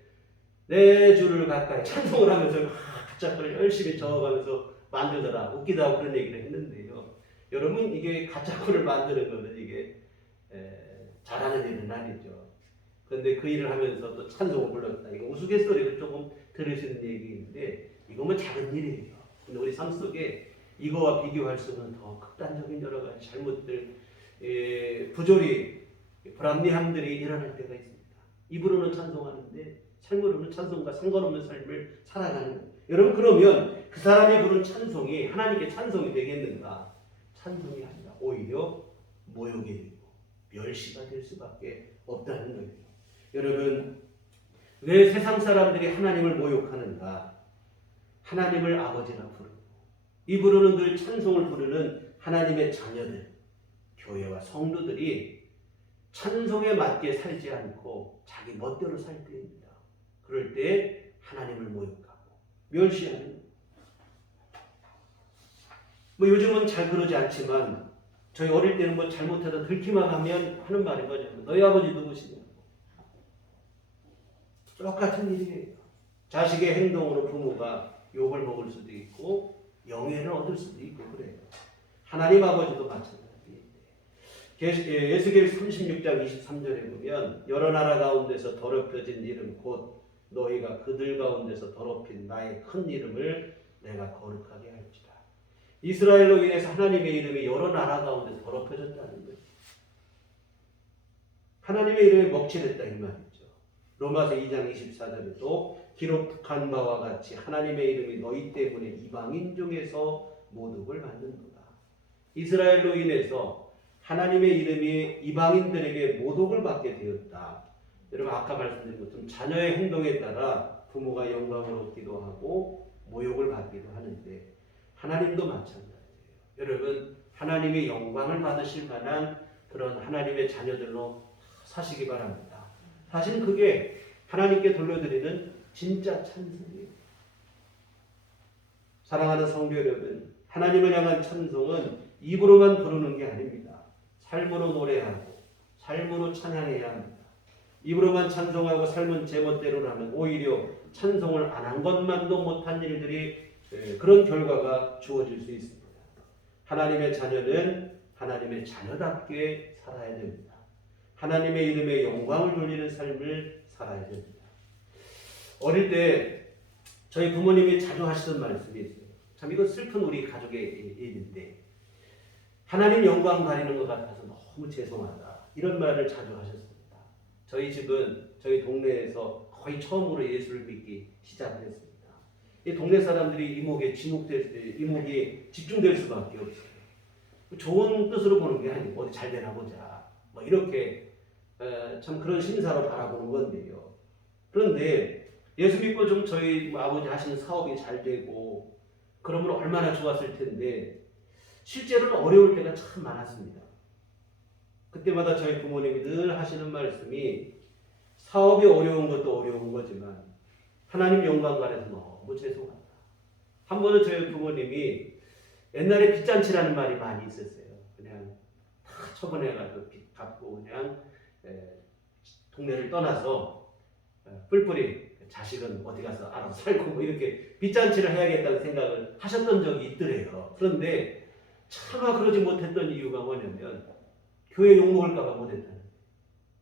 4주를 가까이 찬송을 하면서 가짜 꿀을 열심히 저어가면서 만들더라. 웃기다고 그런 얘기를 했는데요. 여러분 이게 가짜 꿀을 만드는 거는 이게 잘하는 일은 아니죠. 그런데 그 일을 하면서 또 찬송을 불렀다. 이거 우스갯소리로 조금 들으시는 얘기인데 이거면 작은 일이에요. 근데 우리 삶 속에 이거와 비교할 수는 더 극단적인 여러 가지 잘못들, 부조리, 불합리함들이 일어날 때가 있습니다. 입으로는 찬송하는데 삶으로는 찬송과 상관없는 삶을 살아가는 거예요. 여러분 그러면 그 사람이 부른 찬송이 하나님께 찬송이 되겠는가? 찬송이 아니라 오히려 모욕이 되고 멸시가 될 수밖에 없다는 거예요. 여러분 왜 세상 사람들이 하나님을 모욕하는가? 하나님을 아버지라 부르고 입으로는 늘 찬송을 부르는 하나님의 자녀들, 교회와 성도들이 찬송에 맞게 살지 않고 자기 멋대로 살 때입니다. 그럴 때 하나님을 모욕하고 멸시하는, 뭐 요즘은 잘 그러지 않지만 저희 어릴 때는 뭐 잘못해서 들키만 하면 하는 말인 거죠. 너희 아버지 누구시냐고. 똑같은 일이에요. 자식의 행동으로 부모가 욕을 먹을 수도 있고 영예를 얻을 수도 있고 그래요. 하나님 아버지도 마찬가지입니다. 에스겔 36장 23절에 보면 여러 나라 가운데서 더럽혀진 이름 곧 너희가 그들 가운데서 더럽힌 나의 큰 이름을 내가 거룩하게 할지라. 이스라엘로 인해서 하나님의 이름이 여러 나라 가운데 더럽혀졌다는 거예요. 하나님의 이름이 먹칠했다 이 말이죠. 로마서 2장 24절에도 기록한 바와 같이 하나님의 이름이 너희 때문에 이방인 중에서 모독을 받는도다. 이스라엘로 인해서 하나님의 이름이 이방인들에게 모독을 받게 되었다. 여러분 아까 말씀드린 것처럼 자녀의 행동에 따라 부모가 영광을 얻기도 하고 모욕을 받기도 하는데 하나님도 마찬가지예요. 여러분 하나님의 영광을 받으실 만한 그런 하나님의 자녀들로 사시기 바랍니다. 사실 그게 하나님께 돌려드리는 진짜 찬송이에요. 사랑하는 성도 여러분, 하나님을 향한 찬송은 입으로만 부르는 게 아닙니다. 삶으로 노래하고 삶으로 찬양해야 합니다. 입으로만 찬송하고 삶은 제멋대로라면 오히려 찬송을 안 한 것만도 못한 일들이 그런 결과가 주어질 수 있습니다. 하나님의 자녀는 하나님의 자녀답게 살아야 됩니다. 하나님의 이름에 영광을 돌리는 삶을 살아야 됩니다. 어릴 때 저희 부모님이 자주 하시던 말씀이 있어요. 참 이건 슬픈 우리 가족의 일인데 하나님 영광 가리는 것 같아서 너무 죄송하다 이런 말을 자주 하셨습니다. 저희 집은 저희 동네에서 거의 처음으로 예수를 믿기 시작했습니다. 이 동네 사람들이 이목에 집중될 수밖에 없어요. 좋은 뜻으로 보는 게 아니고 어디 잘 되나 보자 뭐 이렇게 참 그런 심사로 바라보는 건데요. 그런데 예수 믿고 좀 저희 아버지 하시는 사업이 잘 되고 그러면 얼마나 좋았을 텐데 실제로는 어려울 때가 참 많았습니다. 그때마다 저희 부모님이 늘 하시는 말씀이 사업이 어려운 것도 어려운 거지만 하나님 영광 가려서 너무 죄송하다. 한 번은 저희 부모님이 옛날에 빚잔치라는 말이 많이 있었어요. 그냥 다 처분해가지고 빚 갚고 그냥 동네를 떠나서 뿔뿔이 자식은 어디 가서 알아서 살고 뭐 이렇게 빚잔치를 해야겠다는 생각을 하셨던 적이 있더래요. 그런데 차마 그러지 못했던 이유가 뭐냐면 교회 욕먹을까 봐 못했다는 거예요.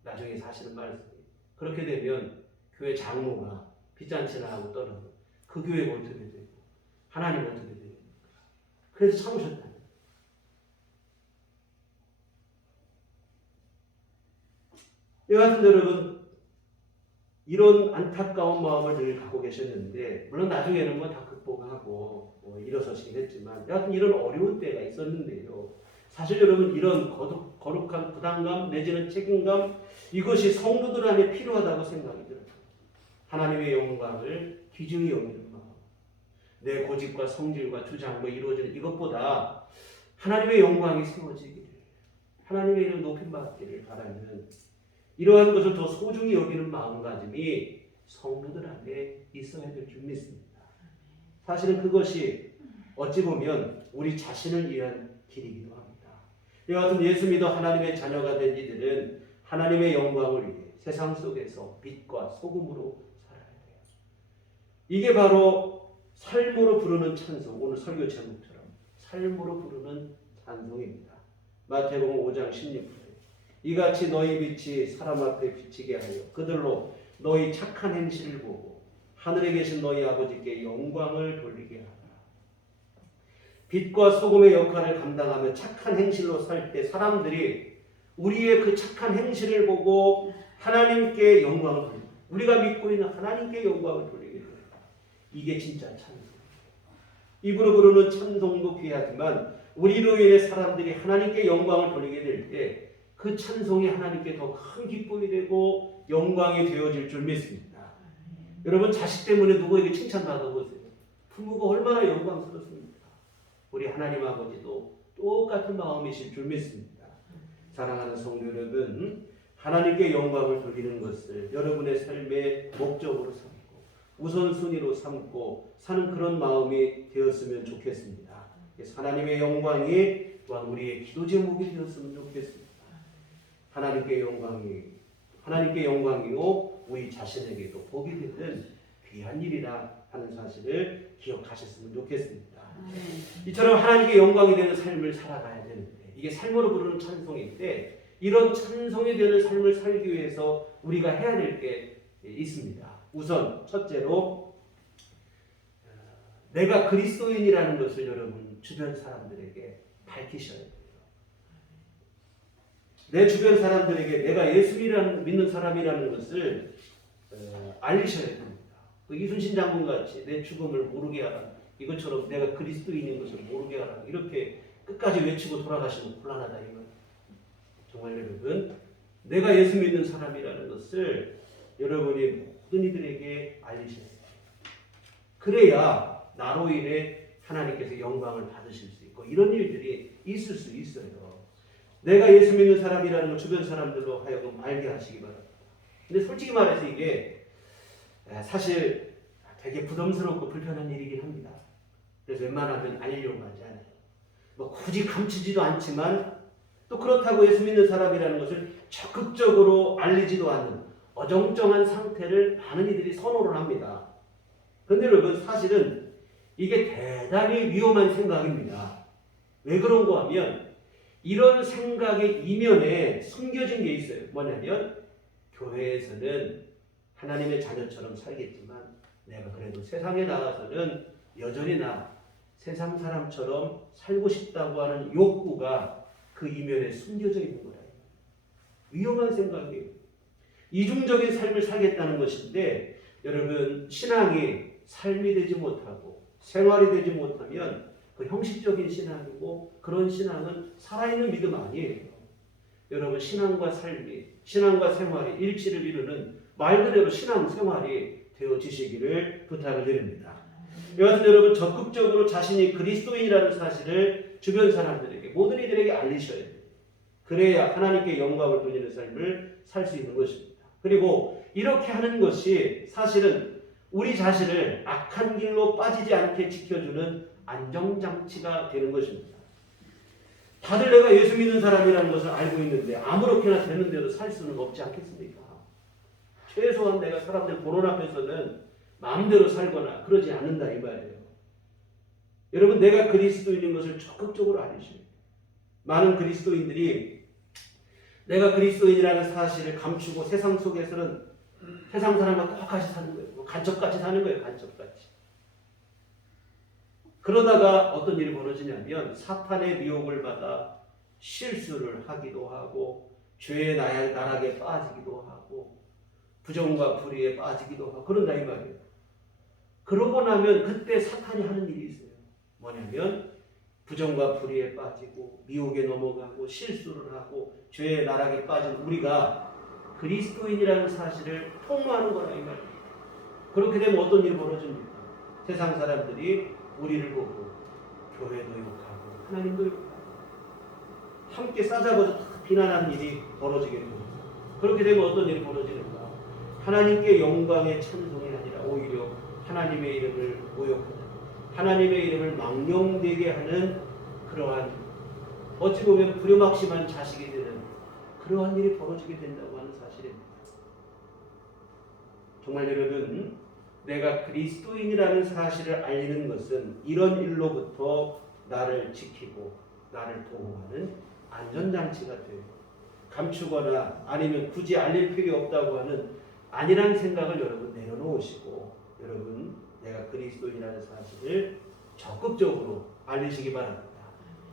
나중에 사실은 말씀이 그렇게 되면 교회 장로가 빚잔치를 하고 떠나고 그 교회가 어떻게 되고 하나님은 어떻게 되고 그래서 참으셨다는 거예요. 여하튼 여러분 이런 안타까운 마음을 늘 갖고 계셨는데 물론 나중에는 뭐 다 극복하고 일어서시긴 했지만 여하튼 이런 어려운 때가 있었는데요. 사실 여러분 이런 거룩한 부담감 내지는 책임감 이것이 성도들 안에 필요하다고 생각이 들어요. 하나님의 영광을 귀중히 여기는 마음, 내 고집과 성질과 주장 뭐 이루어지는 이것보다 하나님의 영광이 세워지기를 하나님의 이름 높임 받기를 바라는 이러한 것을 더 소중히 여기는 마음가짐이 성도들 안에 있어야 될 줄 믿습니다. 사실은 그것이 어찌 보면 우리 자신을 위한 길이기도 합니다. 이와 같은 예수 믿어 하나님의 자녀가 된 이들은 하나님의 영광을 위해 세상 속에서 빛과 소금으로 살아야 돼요. 이게 바로 삶으로 부르는 찬송, 오늘 설교 제목처럼 삶으로 부르는 찬송입니다. 마태복음 5장 16절에 이같이 너희 빛이 사람 앞에 비치게 하여 그들로 너희 착한 행실을 보고 하늘에 계신 너희 아버지께 영광을 돌리게 하라. 빛과 소금의 역할을 감당하며 착한 행실로 살 때 사람들이 우리의 그 착한 행실을 보고 하나님께 영광을 돌리고 우리가 믿고 있는 하나님께 영광을 돌리게 돼요. 이게 진짜 찬송이에요. 입으로 부르는 찬송도 귀하지만 우리로 인해 사람들이 하나님께 영광을 돌리게 될 때 그 찬송이 하나님께 더 큰 기쁨이 되고 영광이 되어질 줄 믿습니다. 여러분 자식 때문에 누구에게 칭찬받아 보세요. 부모가 얼마나 영광스럽습니까? 우리 하나님 아버지도 똑같은 마음이실 줄 믿습니다. 사랑하는 성도 여러분, 하나님께 영광을 돌리는 것을 여러분의 삶의 목적으로 삼고 우선순위로 삼고 사는 그런 마음이 되었으면 좋겠습니다. 하나님의 영광이 또한 우리의 기도 제목이 되었으면 좋겠습니다. 하나님께 영광이요 우리 자신에게도 복이 되는 귀한 일이라 하는 사실을 기억하셨으면 좋겠습니다. 이처럼 하나님께 영광이 되는 삶을 살아가야 되는데 이게 삶으로 부르는 찬송인데 이런 찬송이 되는 삶을 살기 위해서 우리가 해야 될 게 있습니다. 우선 첫째로 내가 그리스도인이라는 것을 여러분 주변 사람들에게 밝히셔야 돼요. 내 주변 사람들에게 내가 예수 믿는 사람이라는 것을 알리셔야 됩니다. 이순신 장군같이 내 죽음을 모르게 하라. 이것처럼 내가 그리스도인인 것을 모르게 하라. 이렇게 끝까지 외치고 돌아가시면 곤란하다. 이거. 정말 여러분 내가 예수 믿는 사람이라는 것을 여러분이 모든 이들에게 알리셔야 돼요. 그래야 나로 인해 하나님께서 영광을 받으실 수 있고 이런 일들이 있을 수 있어요. 내가 예수 믿는 사람이라는 걸 주변 사람들로 하여금 알게 하시기 바랍니다. 근데 솔직히 말해서 이게 사실 되게 부담스럽고 불편한 일이긴 합니다. 그래서 웬만하면 알리려고 하지 않아요. 뭐 굳이 감추지도 않지만 또 그렇다고 예수 믿는 사람이라는 것을 적극적으로 알리지도 않는 어정쩡한 상태를 많은 이들이 선호를 합니다. 그런데 여러분 사실은 이게 대단히 위험한 생각입니다. 왜 그런가 하면 이런 생각의 이면에 숨겨진 게 있어요. 뭐냐면 교회에서는 하나님의 자녀처럼 살겠지만 내가 그래도 세상에 나가서는 여전히 세상 사람처럼 살고 싶다고 하는 욕구가 그 이면에 숨겨져 있는 거예요. 위험한 생각이에요. 이중적인 삶을 살겠다는 것인데 여러분 신앙이 삶이 되지 못하고 생활이 되지 못하면 그 형식적인 신앙이고 그런 신앙은 살아있는 믿음 아니에요. 여러분 신앙과 삶이 신앙과 생활이 일치를 이루는 말 그대로 신앙 생활이 되어지시기를 부탁을 드립니다. 여하튼 여러분 적극적으로 자신이 그리스도인이라는 사실을 주변 사람들에게 모든 이들에게 알리셔야 돼요. 그래야 하나님께 영광을 돌리는 삶을 살 수 있는 것입니다. 그리고 이렇게 하는 것이 사실은 우리 자신을 악한 길로 빠지지 않게 지켜주는 안정장치가 되는 것입니다. 다들 내가 예수 믿는 사람이라는 것을 알고 있는데 아무렇게나 되는 대로 살 수는 없지 않겠습니까? 최소한 내가 사람들 보는 앞에서는 마음대로 살거나 그러지 않는다 이 말이에요. 여러분 내가 그리스도인인 것을 적극적으로 알리셔야 돼요. 많은 그리스도인들이 내가 그리스도인이라는 사실을 감추고 세상 속에서는 세상 사람과 똑같이 사는 거예요. 간첩같이 사는 거예요. 간첩같이. 그러다가 어떤 일이 벌어지냐면 사탄의 미혹을 받아 실수를 하기도 하고 죄의 나락에 빠지기도 하고 부정과 불의에 빠지기도 하고 그런다 이 말이에요. 그러고 나면 그때 사탄이 하는 일이 있어요. 뭐냐면 부정과 불의에 빠지고 미혹에 넘어가고 실수를 하고 죄의 나락에 빠진 우리가 그리스도인이라는 사실을 폭로하는 거라 이 말이에요. 그렇게 되면 어떤 일이 벌어집니까? 세상 사람들이 우리를 보고 교회도 욕하고 하나님도 욕하고 함께 싸잡아서 비난하는 일이 벌어지게 됩니다. 그렇게 되면 어떤 일이 벌어지는가? 하나님께 영광의 찬송이 아니라 오히려 하나님의 이름을 모욕하는 하나님의 이름을 망령되게 하는 그러한 어찌 보면 불효막심한 자식이 되는 그러한 일이 벌어지게 된다고 하는 사실입니다. 정말 여러분, 내가 그리스도인이라는 사실을 알리는 것은 이런 일로부터 나를 지키고 나를 보호하는 안전장치가 돼요. 감추거나 아니면 굳이 알릴 필요 없다고 하는 아니란 생각을 여러분 내려놓으시고, 여러분 내가 그리스도인이라는 사실을 적극적으로 알리시기 바랍니다.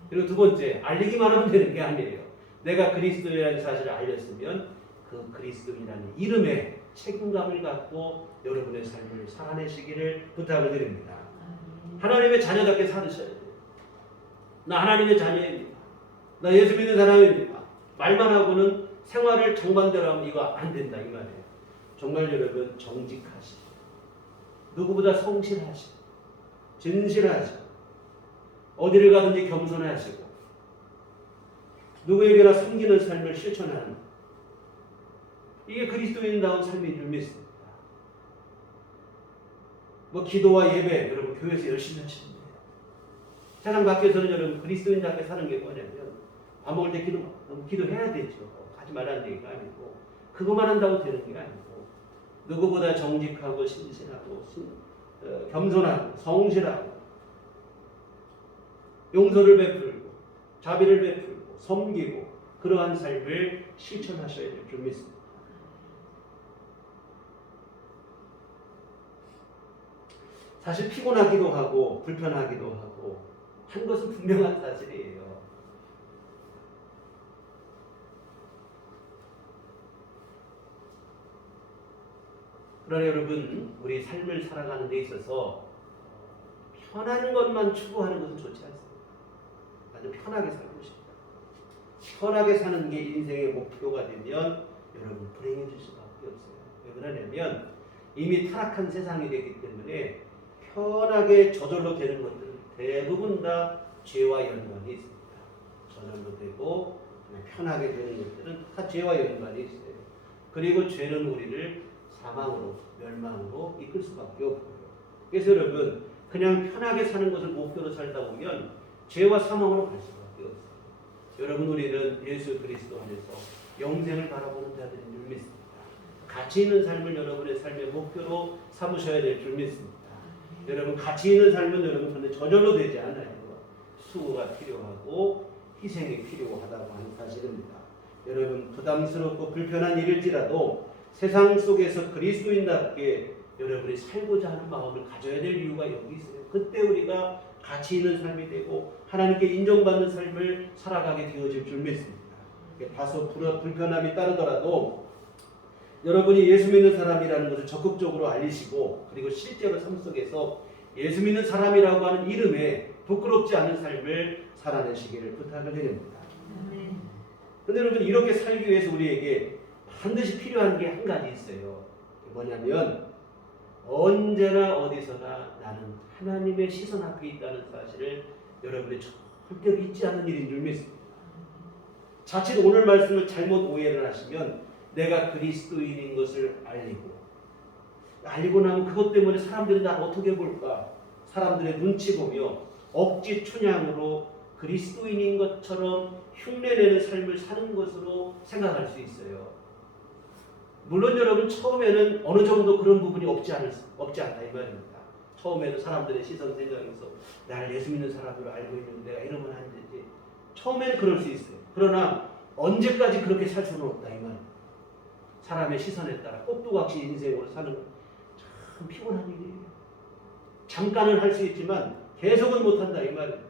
그리고 두 번째, 알리기만 하면 되는 게 아니에요. 내가 그리스도인이라는 사실을 알렸으면 그 그리스도인이라는 이름에 책임감을 갖고 여러분의 삶을 살아내시기를 부탁을 드립니다. 하나님의 자녀답게 살으셔야 돼요. 나 하나님의 자녀입니다. 나 예수 믿는 사람입니다. 말만 하고는 생활을 정반대로 하면 이거 안 된다 이 말이에요. 정말 여러분 정직하시고 누구보다 성실하시고 진실하시고 어디를 가든지 겸손하시고 누구에게나 섬기는 삶을 실천하는, 이게 그리스도인다운 삶인 줄 믿습니다. 뭐 기도와 예배 여러분 교회에서 열심히 하시면 돼요. 세상 밖에서는 여러분 그리스도인답게 사는 게 뭐냐면 밥 먹을 때 기도해야 되죠. 하지 말라는 얘기가 아니고 그것만 한다고 되는 게 아니고 누구보다 정직하고 신실하고 겸손하고 성실하고 용서를 베풀고 자비를 베풀고 섬기고 그러한 삶을 실천하셔야 될 줄 믿습니다. 사실 피곤하기도 하고 불편하기도 하고 한 것은 분명한 사실이에요. 그러나 여러분, 우리 삶을 살아가는 데 있어서 편한 것만 추구하는 것은 좋지 않습니다. 아주 편하게 살고 싶다. 편하게 사는 게 인생의 목표가 되면 여러분 불행해질 수밖에 없어요. 왜 그러냐면 이미 타락한 세상이 되기 때문에 편하게 저절로 되는 것들은 대부분 다 죄와 연관이 있습니다. 저절로 되고 편하게 되는 것들은 다 죄와 연관이 있어요. 그리고 죄는 우리를 사망으로, 멸망으로 이끌 수밖에 없고요. 그래서 여러분 그냥 편하게 사는 것을 목표로 살다 보면 죄와 사망으로 갈 수밖에 없어요. 여러분 우리는 예수 그리스도 안에서 영생을 바라보는 자들인 줄 믿습니다. 가치 있는 삶을 여러분의 삶의 목표로 삼으셔야 될 줄 믿습니다. 여러분 가치 있는 삶은 여러분 근데 저절로 되지 않아요. 수고가 필요하고 희생이 필요하다고 하는 사실입니다. 여러분 부담스럽고 불편한 일일지라도 세상 속에서 그리스도인답게 여러분이 살고자 하는 마음을 가져야 될 이유가 여기 있어요. 그때 우리가 가치 있는 삶이 되고 하나님께 인정받는 삶을 살아가게 되어질 줄 믿습니다. 다소 불편함이 따르더라도 여러분이 예수 믿는 사람이라는 것을 적극적으로 알리시고 그리고 실제로 삶 속에서 예수 믿는 사람이라고 하는 이름에 부끄럽지 않은 삶을 살아내시기를 부탁을 드립니다. 그런데 여러분 이렇게 살기 위해서 우리에게 반드시 필요한 게 한 가지 있어요. 뭐냐면 언제나 어디서나 나는 하나님의 시선 앞에 있다는 사실을 여러분이 절대로 잊지 않는 일인 줄 믿습니다. 자칫 오늘 말씀을 잘못 오해를 하시면 내가 그리스도인인 것을 알리고 나면 그것 때문에 사람들이 나 어떻게 볼까? 사람들의 눈치 보며 억지 춘향으로 그리스도인인 것처럼 흉내내는 삶을 사는 것으로 생각할 수 있어요. 물론 여러분 처음에는 어느 정도 그런 부분이 없지 않다 이 말입니다. 처음에는 사람들의 시선 생각에서 나를 예수 믿는 사람으로 알고 있는데 내가 이러면 안 되지. 처음에는 그럴 수 있어요. 그러나 언제까지 그렇게 살 수는 없다 이 말입니다. 사람의 시선에 따라 꼭두각시 인생으로 사는 건 참 피곤한 일이에요. 잠깐은 할 수 있지만 계속은 못한다 이 말입니다.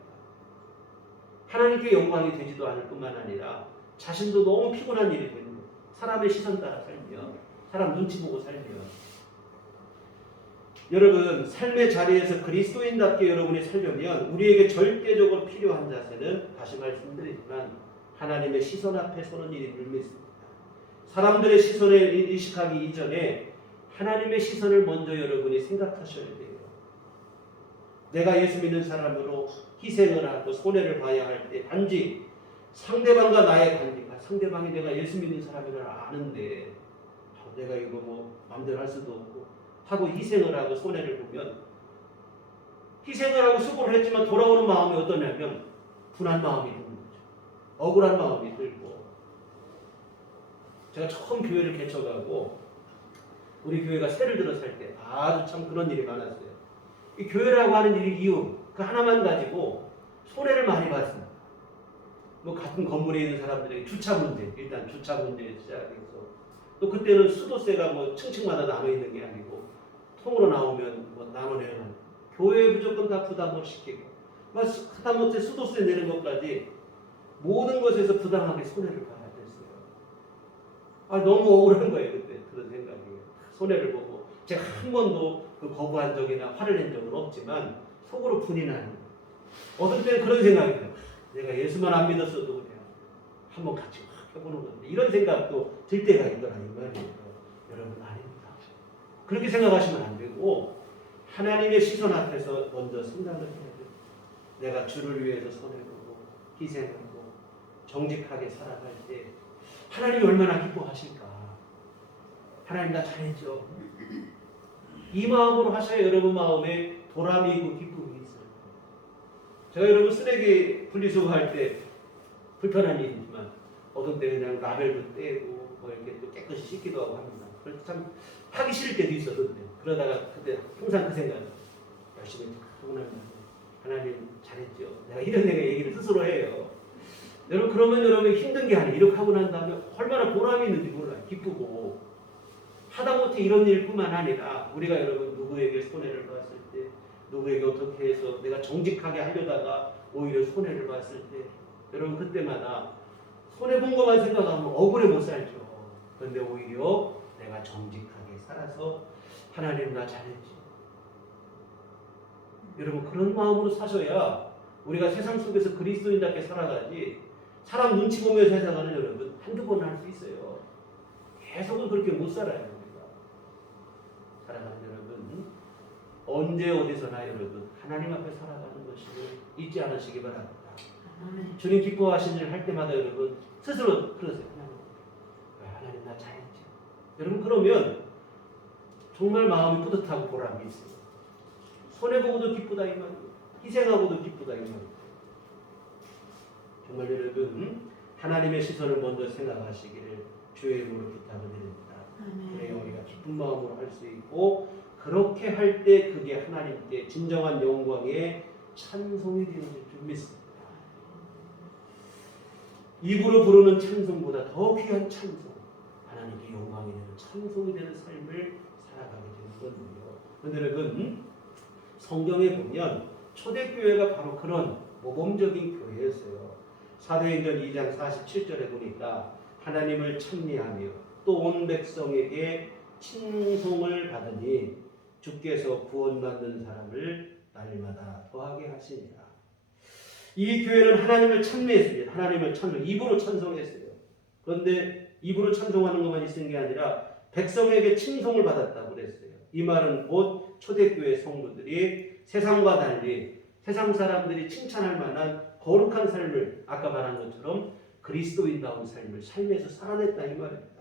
하나님께 영광이 되지도 않을 뿐만 아니라 자신도 너무 피곤한 일이 되는 거예요. 사람의 시선 따라 살면, 사람 눈치 보고 살면. 여러분 삶의 자리에서 그리스도인답게 여러분이 살려면 우리에게 절대적으로 필요한 자세는 다시 말씀드리지만 하나님의 시선 앞에 서는 일인 줄 믿습니다. 사람들의 시선을 의식하기 이전에 하나님의 시선을 먼저 여러분이 생각하셔야 돼요. 내가 예수 믿는 사람으로 희생을 하고 손해를 봐야 할 때 단지 상대방과 나의 관계가 상대방이 내가 예수 믿는 사람이라 아는데 내가 이거 뭐 마음대로 할 수도 없고 하고 희생을 하고 손해를 보면 희생을 하고 수고를 했지만 돌아오는 마음이 어떠냐면 분한 마음이 드는 거죠. 억울한 마음이 들고. 제가 처음 교회를 개척하고 우리 교회가 새를 들어 살 때 아주 참 그런 일이 많았어요. 이 교회라고 하는 일이 이유 그 하나만 가지고 손해를 많이 봤습니다. 뭐 같은 건물에 있는 사람들에게 주차 문제, 일단 주차 문제에 시작해서 또 그때는 수도세가 뭐 층층마다 나눠 있는 게 아니고 통으로 나오면 뭐 나눠내는 교회에 무조건 다 부담을 시키고 막 하다못해 수도세 내는 것까지 모든 것에서 부당하게 손해를 봐야 됐어요. 아 너무 억울한 거예요 그때 그런 생각이. 손해를 보고 제가 한 번도 그 거부한 적이나 화를 낸 적은 없지만 속으로 분이 나는 거예요. 어떨 때는 그런 생각이 들어요. 내가 예수만 안 믿었어도 그냥 한번 같이 확 해보는 건데 이런 생각도 들 때가 있더라 이 말이에요. 여러분 아닙니다. 그렇게 생각하시면 안 되고 하나님의 시선 앞에서 먼저 생각을 해야 돼요. 내가 주를 위해서 손해보고 희생하고 정직하게 살아갈 때 하나님이 얼마나 기뻐하실까. 하나님 나 잘했죠. 이 마음으로 하셔야 여러분 마음에 보람이 있고 기쁨이 있어요. 제가 여러분 쓰레기 분리수거할 때 불편한 일이지만 어떤 때 그냥 라벨도 떼고 뭐 이렇게 또 깨끗이 씻기도 하고 합니다. 그래서 참 하기 싫을 때도 있었는데 그러다가 그때 항상 그 생각 열심히 하고 나면 하나님 잘했죠. 내가 이런 얘기를 스스로 해요. 여러분 그러면 여러분 힘든 게 아니에요. 이렇게 하고 난 다음에 얼마나 보람이 있는지 몰라요. 기쁘고 하다못해 이런 일뿐만 아니라 우리가 여러분 누구에게 손해를 봤을 때 누구에게 어떻게 해서 내가 정직하게 하려다가 오히려 손해를 봤을 때 여러분 그때마다 손해본 것만 생각하면 억울해 못 살죠. 그런데 오히려 내가 정직하게 살아서 하나님 나 잘했지. 여러분 그런 마음으로 사셔야 우리가 세상 속에서 그리스도인답게 살아가지 사람 눈치 보면서 살아가는 여러분 한두 번 할 수 있어요. 계속은 그렇게 못 살아요. 사랑하는 여러분 언제 어디서나 여러분 하나님 앞에 살아가는 것을 잊지 않으시기 바랍니다. 주님 기뻐하신 일 할 때마다 여러분 스스로 그러세요. 하나님 나 잘했지. 여러분 그러면 정말 마음이 뿌듯하고 보람이 있어요. 손해보고도 기쁘다 이 말이에요. 희생하고도 기쁘다 이 말이에요. 정말 여러분 하나님의 시선을 먼저 생각하시기를 주의 이름으로 부탁을 드립니다. 그래야 우리가 기쁜 마음으로 할 수 있고 그렇게 할 때 그게 하나님께 진정한 영광의 찬송이 되어질 줄 믿습니다. 입으로 부르는 찬송보다 더 귀한 찬송, 하나님께 영광이 되는 찬송이 되는 삶을 살아가게 되는 거거든요. 그런데 여러분 성경에 보면 초대교회가 바로 그런 모범적인 교회였어요. 사도행전 2장 47절에 보니까 하나님을 찬미하며 또 온 백성에게 칭송을 받으니 주께서 구원받는 사람을 날마다 더하게 하시니라. 이 교회는 하나님을 찬미했습니다. 하나님을 찬송, 입으로 찬송했어요. 그런데 입으로 찬송하는 것만 있는 게 아니라 백성에게 칭송을 받았다고 그랬어요. 이 말은 곧 초대교회 성도들이 세상과 달리 세상 사람들이 칭찬할 만한 거룩한 삶을 아까 말한 것처럼 그리스도인다운 삶을 삶에서 살아냈다 이 말입니다.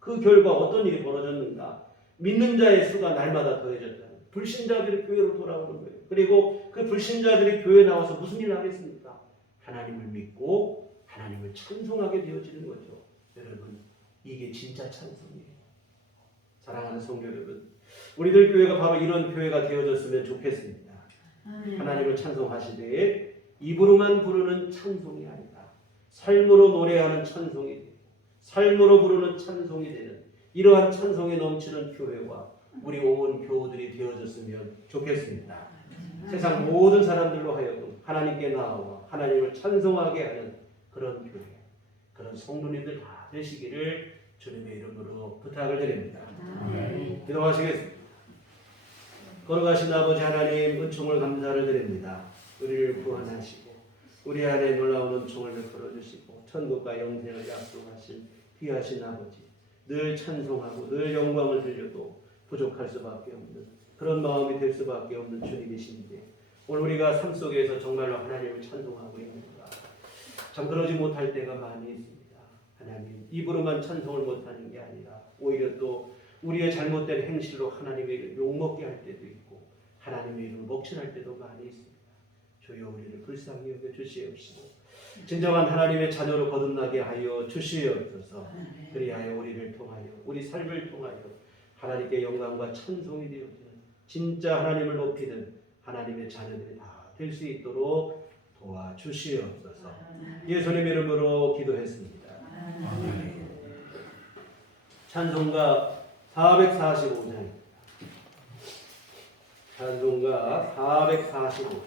그 결과 어떤 일이 벌어졌는가? 믿는 자의 수가 날마다 더해졌다. 불신자들이 교회로 돌아오는 거예요. 그리고 그 불신자들이 교회에 나와서 무슨 일을 하겠습니까? 하나님을 믿고 하나님을 찬송하게 되어지는 거죠. 여러분 이게 진짜 찬송이에요. 사랑하는 성도 여러분 우리들 교회가 바로 이런 교회가 되어졌으면 좋겠습니다. 하나님을 찬송하시되 입으로만 부르는 찬송이 아니라 삶으로 노래하는 찬송이 되고 삶으로 부르는 찬송이 되는 이러한 찬송이 넘치는 교회와 우리 온 교우들이 되어졌으면 좋겠습니다. 세상 모든 사람들로 하여금 하나님께 나아와 하나님을 찬송하게 하는 그런 교회, 그런 성도님들 다 되시기를 주님의 이름으로 부탁을 드립니다. 기도하시겠습니다. 걸어가신 아버지 하나님 은총을 감사를 드립니다. 우리를 구원하시고 우리 안에 놀라운 은총을 베풀어 주시고 천국과 영생을 약속하신 귀하신 아버지 늘 찬송하고 늘 영광을 들려도 부족할 수밖에 없는 그런 마음이 될 수밖에 없는 주님이신데 오늘 우리가 삶 속에서 정말로 하나님을 찬송하고 있는가 참 그러지 못할 때가 많이 있습니다. 하나님 입으로만 찬송을 못하는 게 아니라 오히려 또 우리의 잘못된 행실로 하나님에게 욕먹게 할 때도 있고 하나님의 이름을 목전할 때도 많이 있습니다. 주여 우리를 불쌍히 여겨 주시옵시고 진정한 하나님의 자녀로 거듭나게 하여 주시옵소서. 그리하여 우리를 통하여 우리 삶을 통하여 하나님께 영광과 찬송이 되어지는 진짜 하나님을 높이는 하나님의 자녀들이 다 될 수 있도록 도와주시옵소서. 예수님 이름으로 기도했습니다. 찬송가 445장 찬송가 445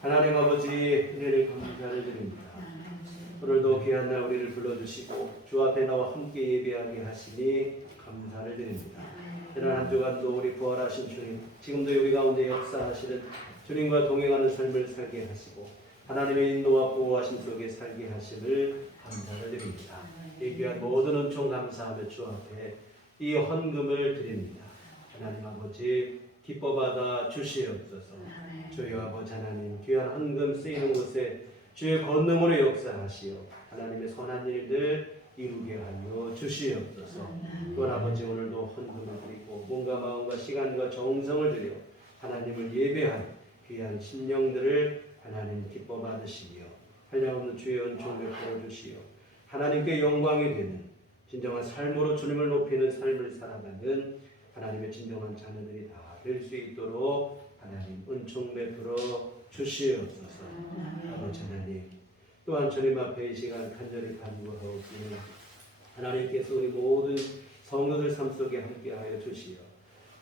하나님 아버지 은혜를 감사를 드립니다. 오늘도 귀한 날 우리를 불러주시고 주 앞에 나와 함께 예배하게 하시니 감사를 드립니다. 지난 한 주간도 우리 부활하신 주님, 지금도 우리 가운데 역사하시는 주님과 동행하는 삶을 살게 하시고 하나님의 인도와 보호하심 속에 살게 하심을 감사를 드립니다. 이 귀한 모든 은총 감사하며 주 앞에 이 헌금을 드립니다. 하나님 아버지 기뻐 받아 주시옵소서. 주여 아버지 하나님 귀한 헌금 쓰이는 곳에 주의 권능으로 역사하시어 하나님의 선한 일들 이루게 하여 주시옵소서. 또한 아버지 오늘도 헌금을 드리고 몸과 마음과 시간과 정성을 들여 하나님을 예배한 귀한 심령들을 하나님 기뻐 받으시며 한량없는 주의 은총 베풀어 주시어 하나님께 영광이 되는 진정한 삶으로 주님을 높이는 삶을 살아가는 하나님의 진정한 자녀들이 다 될 수 있도록 하나님 은총 베풀어 주시옵소서. 아버지 하나님 또한 주님 앞에 이 시간 간절히 간구하옵기는 하나님께서 우리 모든 성도들 삶 속에 함께하여 주시어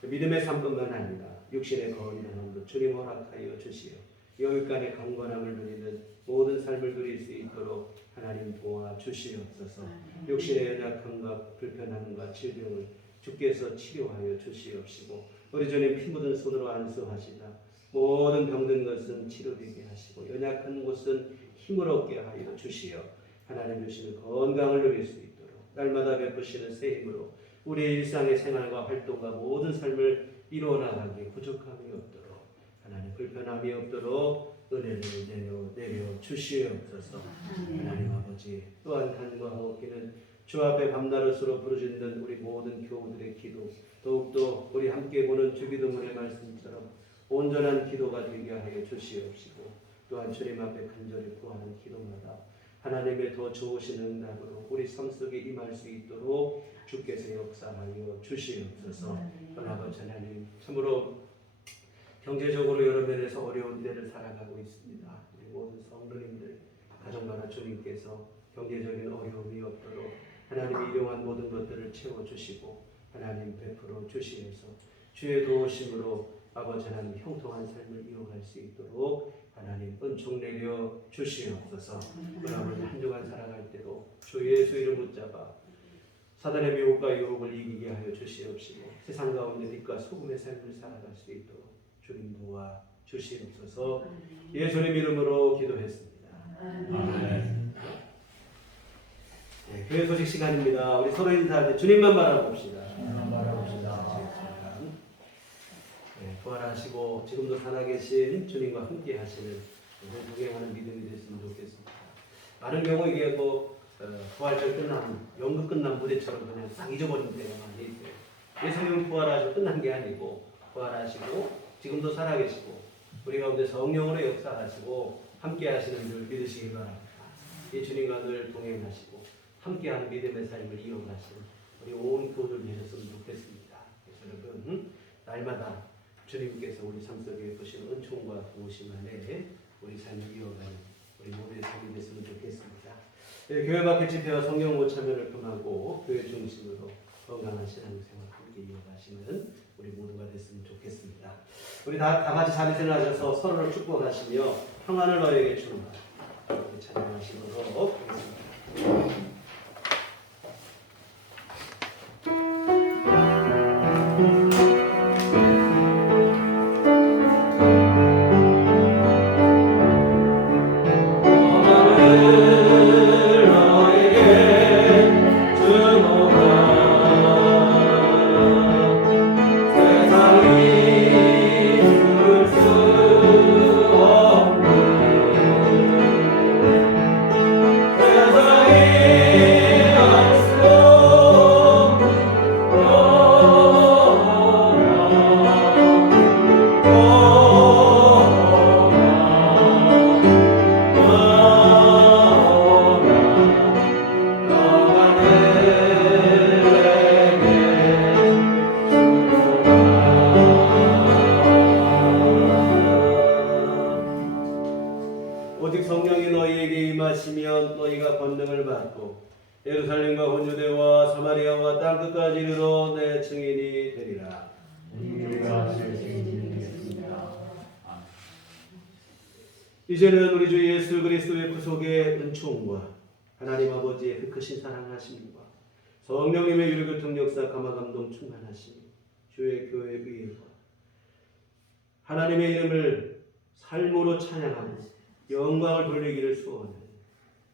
믿음의 삶뿐만 아니라 육신의 건강함도 주님 허락하여 주시어 여기까지 강건함을 누리는 모든 삶을 누릴 수 있도록 하나님 도와주시옵소서. 육신의 연약함과 불편함과 질병을 주께서 치료하여 주시옵시고 우리 주님 피 묻은 손으로 안수하시다 모든 병든 것은 치료되게 하시고 연약한 곳은 힘을 얻게 하여 주시어 하나님 주시는 건강을 누릴 수 있도록 날마다 베푸시는 새 힘으로 우리의 일상의 생활과 활동과 모든 삶을 이루어 나가기에 부족함이 없도록 하나님 불편함이 없도록 은혜를 내려 주시옵소서. 하나님 아버지 또한 간구하옵기는 주 앞에 밤낮으로 부르짖는 우리 모든 교우들의 기도 더욱더 우리 함께 보는 주기도문의 말씀처럼 온전한 기도가 되게 하여 주시옵시고 또한 주님 앞에 간절히 구하는 기도마다 하나님의 더 좋으신 응답으로 우리 삶 속에 임할 수 있도록 주께서 역사하여 주시옵소서. 아버지 하나님, 참으로 경제적으로 여러 면에서 어려운 때를 살아가고 있습니다. 우리 모든 성도님들, 가정마다 주님께서 경제적인 어려움이 없도록 하나님이 일용한 모든 것들을 채워주시고 하나님 베풀어 주시면서 주의 도우심으로 아버지 하나님 형통한 삶을 이어갈 수 있도록 하나님 은총 내려 주시옵소서. 아버지 한 주간 살아갈 때도 주 예수 이름 붙잡아 사단의 미혹과 유혹을 이기게 하여 주시옵시고 세상 가운데 빛과 소금의 삶을 살아갈 수 있도록 주님 도와 주시옵소서. 예수님 이름으로 기도했습니다. 아멘. 네, 교회 소식 시간입니다. 우리 서로 인사할 때 주님만 바라봅시다. 네, 부활하시고 지금도 살아계신 주님과 함께 하시는 동행하는 믿음이 됐으면 좋겠습니다. 많은 경우 이게 뭐 부활절 끝난 연극 끝난 무대처럼 그냥 딱 잊어버린 때가 많이 있어요. 예수님은 부활하시고 끝난 게 아니고 부활하시고 지금도 살아계시고 우리 가운데 성령으로 역사하시고 함께 하시는 줄 믿으시기 바랍니다. 이 주님과 늘 동행하시고 함께하는 믿음의 삶을 이어가시는 우리 온 교우들 되셨으면 좋겠습니다. 그래서 여러분 날마다 주님께서 우리 삶 속에 보시는 은총과 도우심 안에 우리 삶을 이어가는 우리 모두의 삶이 됐으면 좋겠습니다. 네, 교회 밖의 집회와 성경 모참여를 통하고 교회 중심으로 건강한 신앙생활 함께 이어가시는 우리 모두가 됐으면 좋겠습니다. 우리 다 같이 자리를 하셔서 서로를 축복하시며 평안을 너에게 주노라. 우리 찬양하시도록 하겠습니다. 오직 성령이 너희에게 임하시면 너희가 권능을 받고 예루살렘과 온 유대와 사마리아와 땅 끝까지 이르러 내 증인이 되리라. 이제는 우리 주 예수 그리스도의 구속의 은총과 하나님 아버지의 그 크신 사랑하심과 성령님의 유료교통 역사 감화 감동 충만하심 주의 교회 의회와 하나님의 이름을 삶으로 찬양하고 영광을 돌리기를 소원하는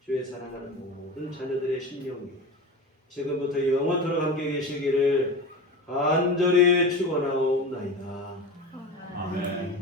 주의 사랑하는 모든 자녀들의 심령이 지금부터 영원토록 함께 계시기를 간절히 축원하옵나이다. 아멘.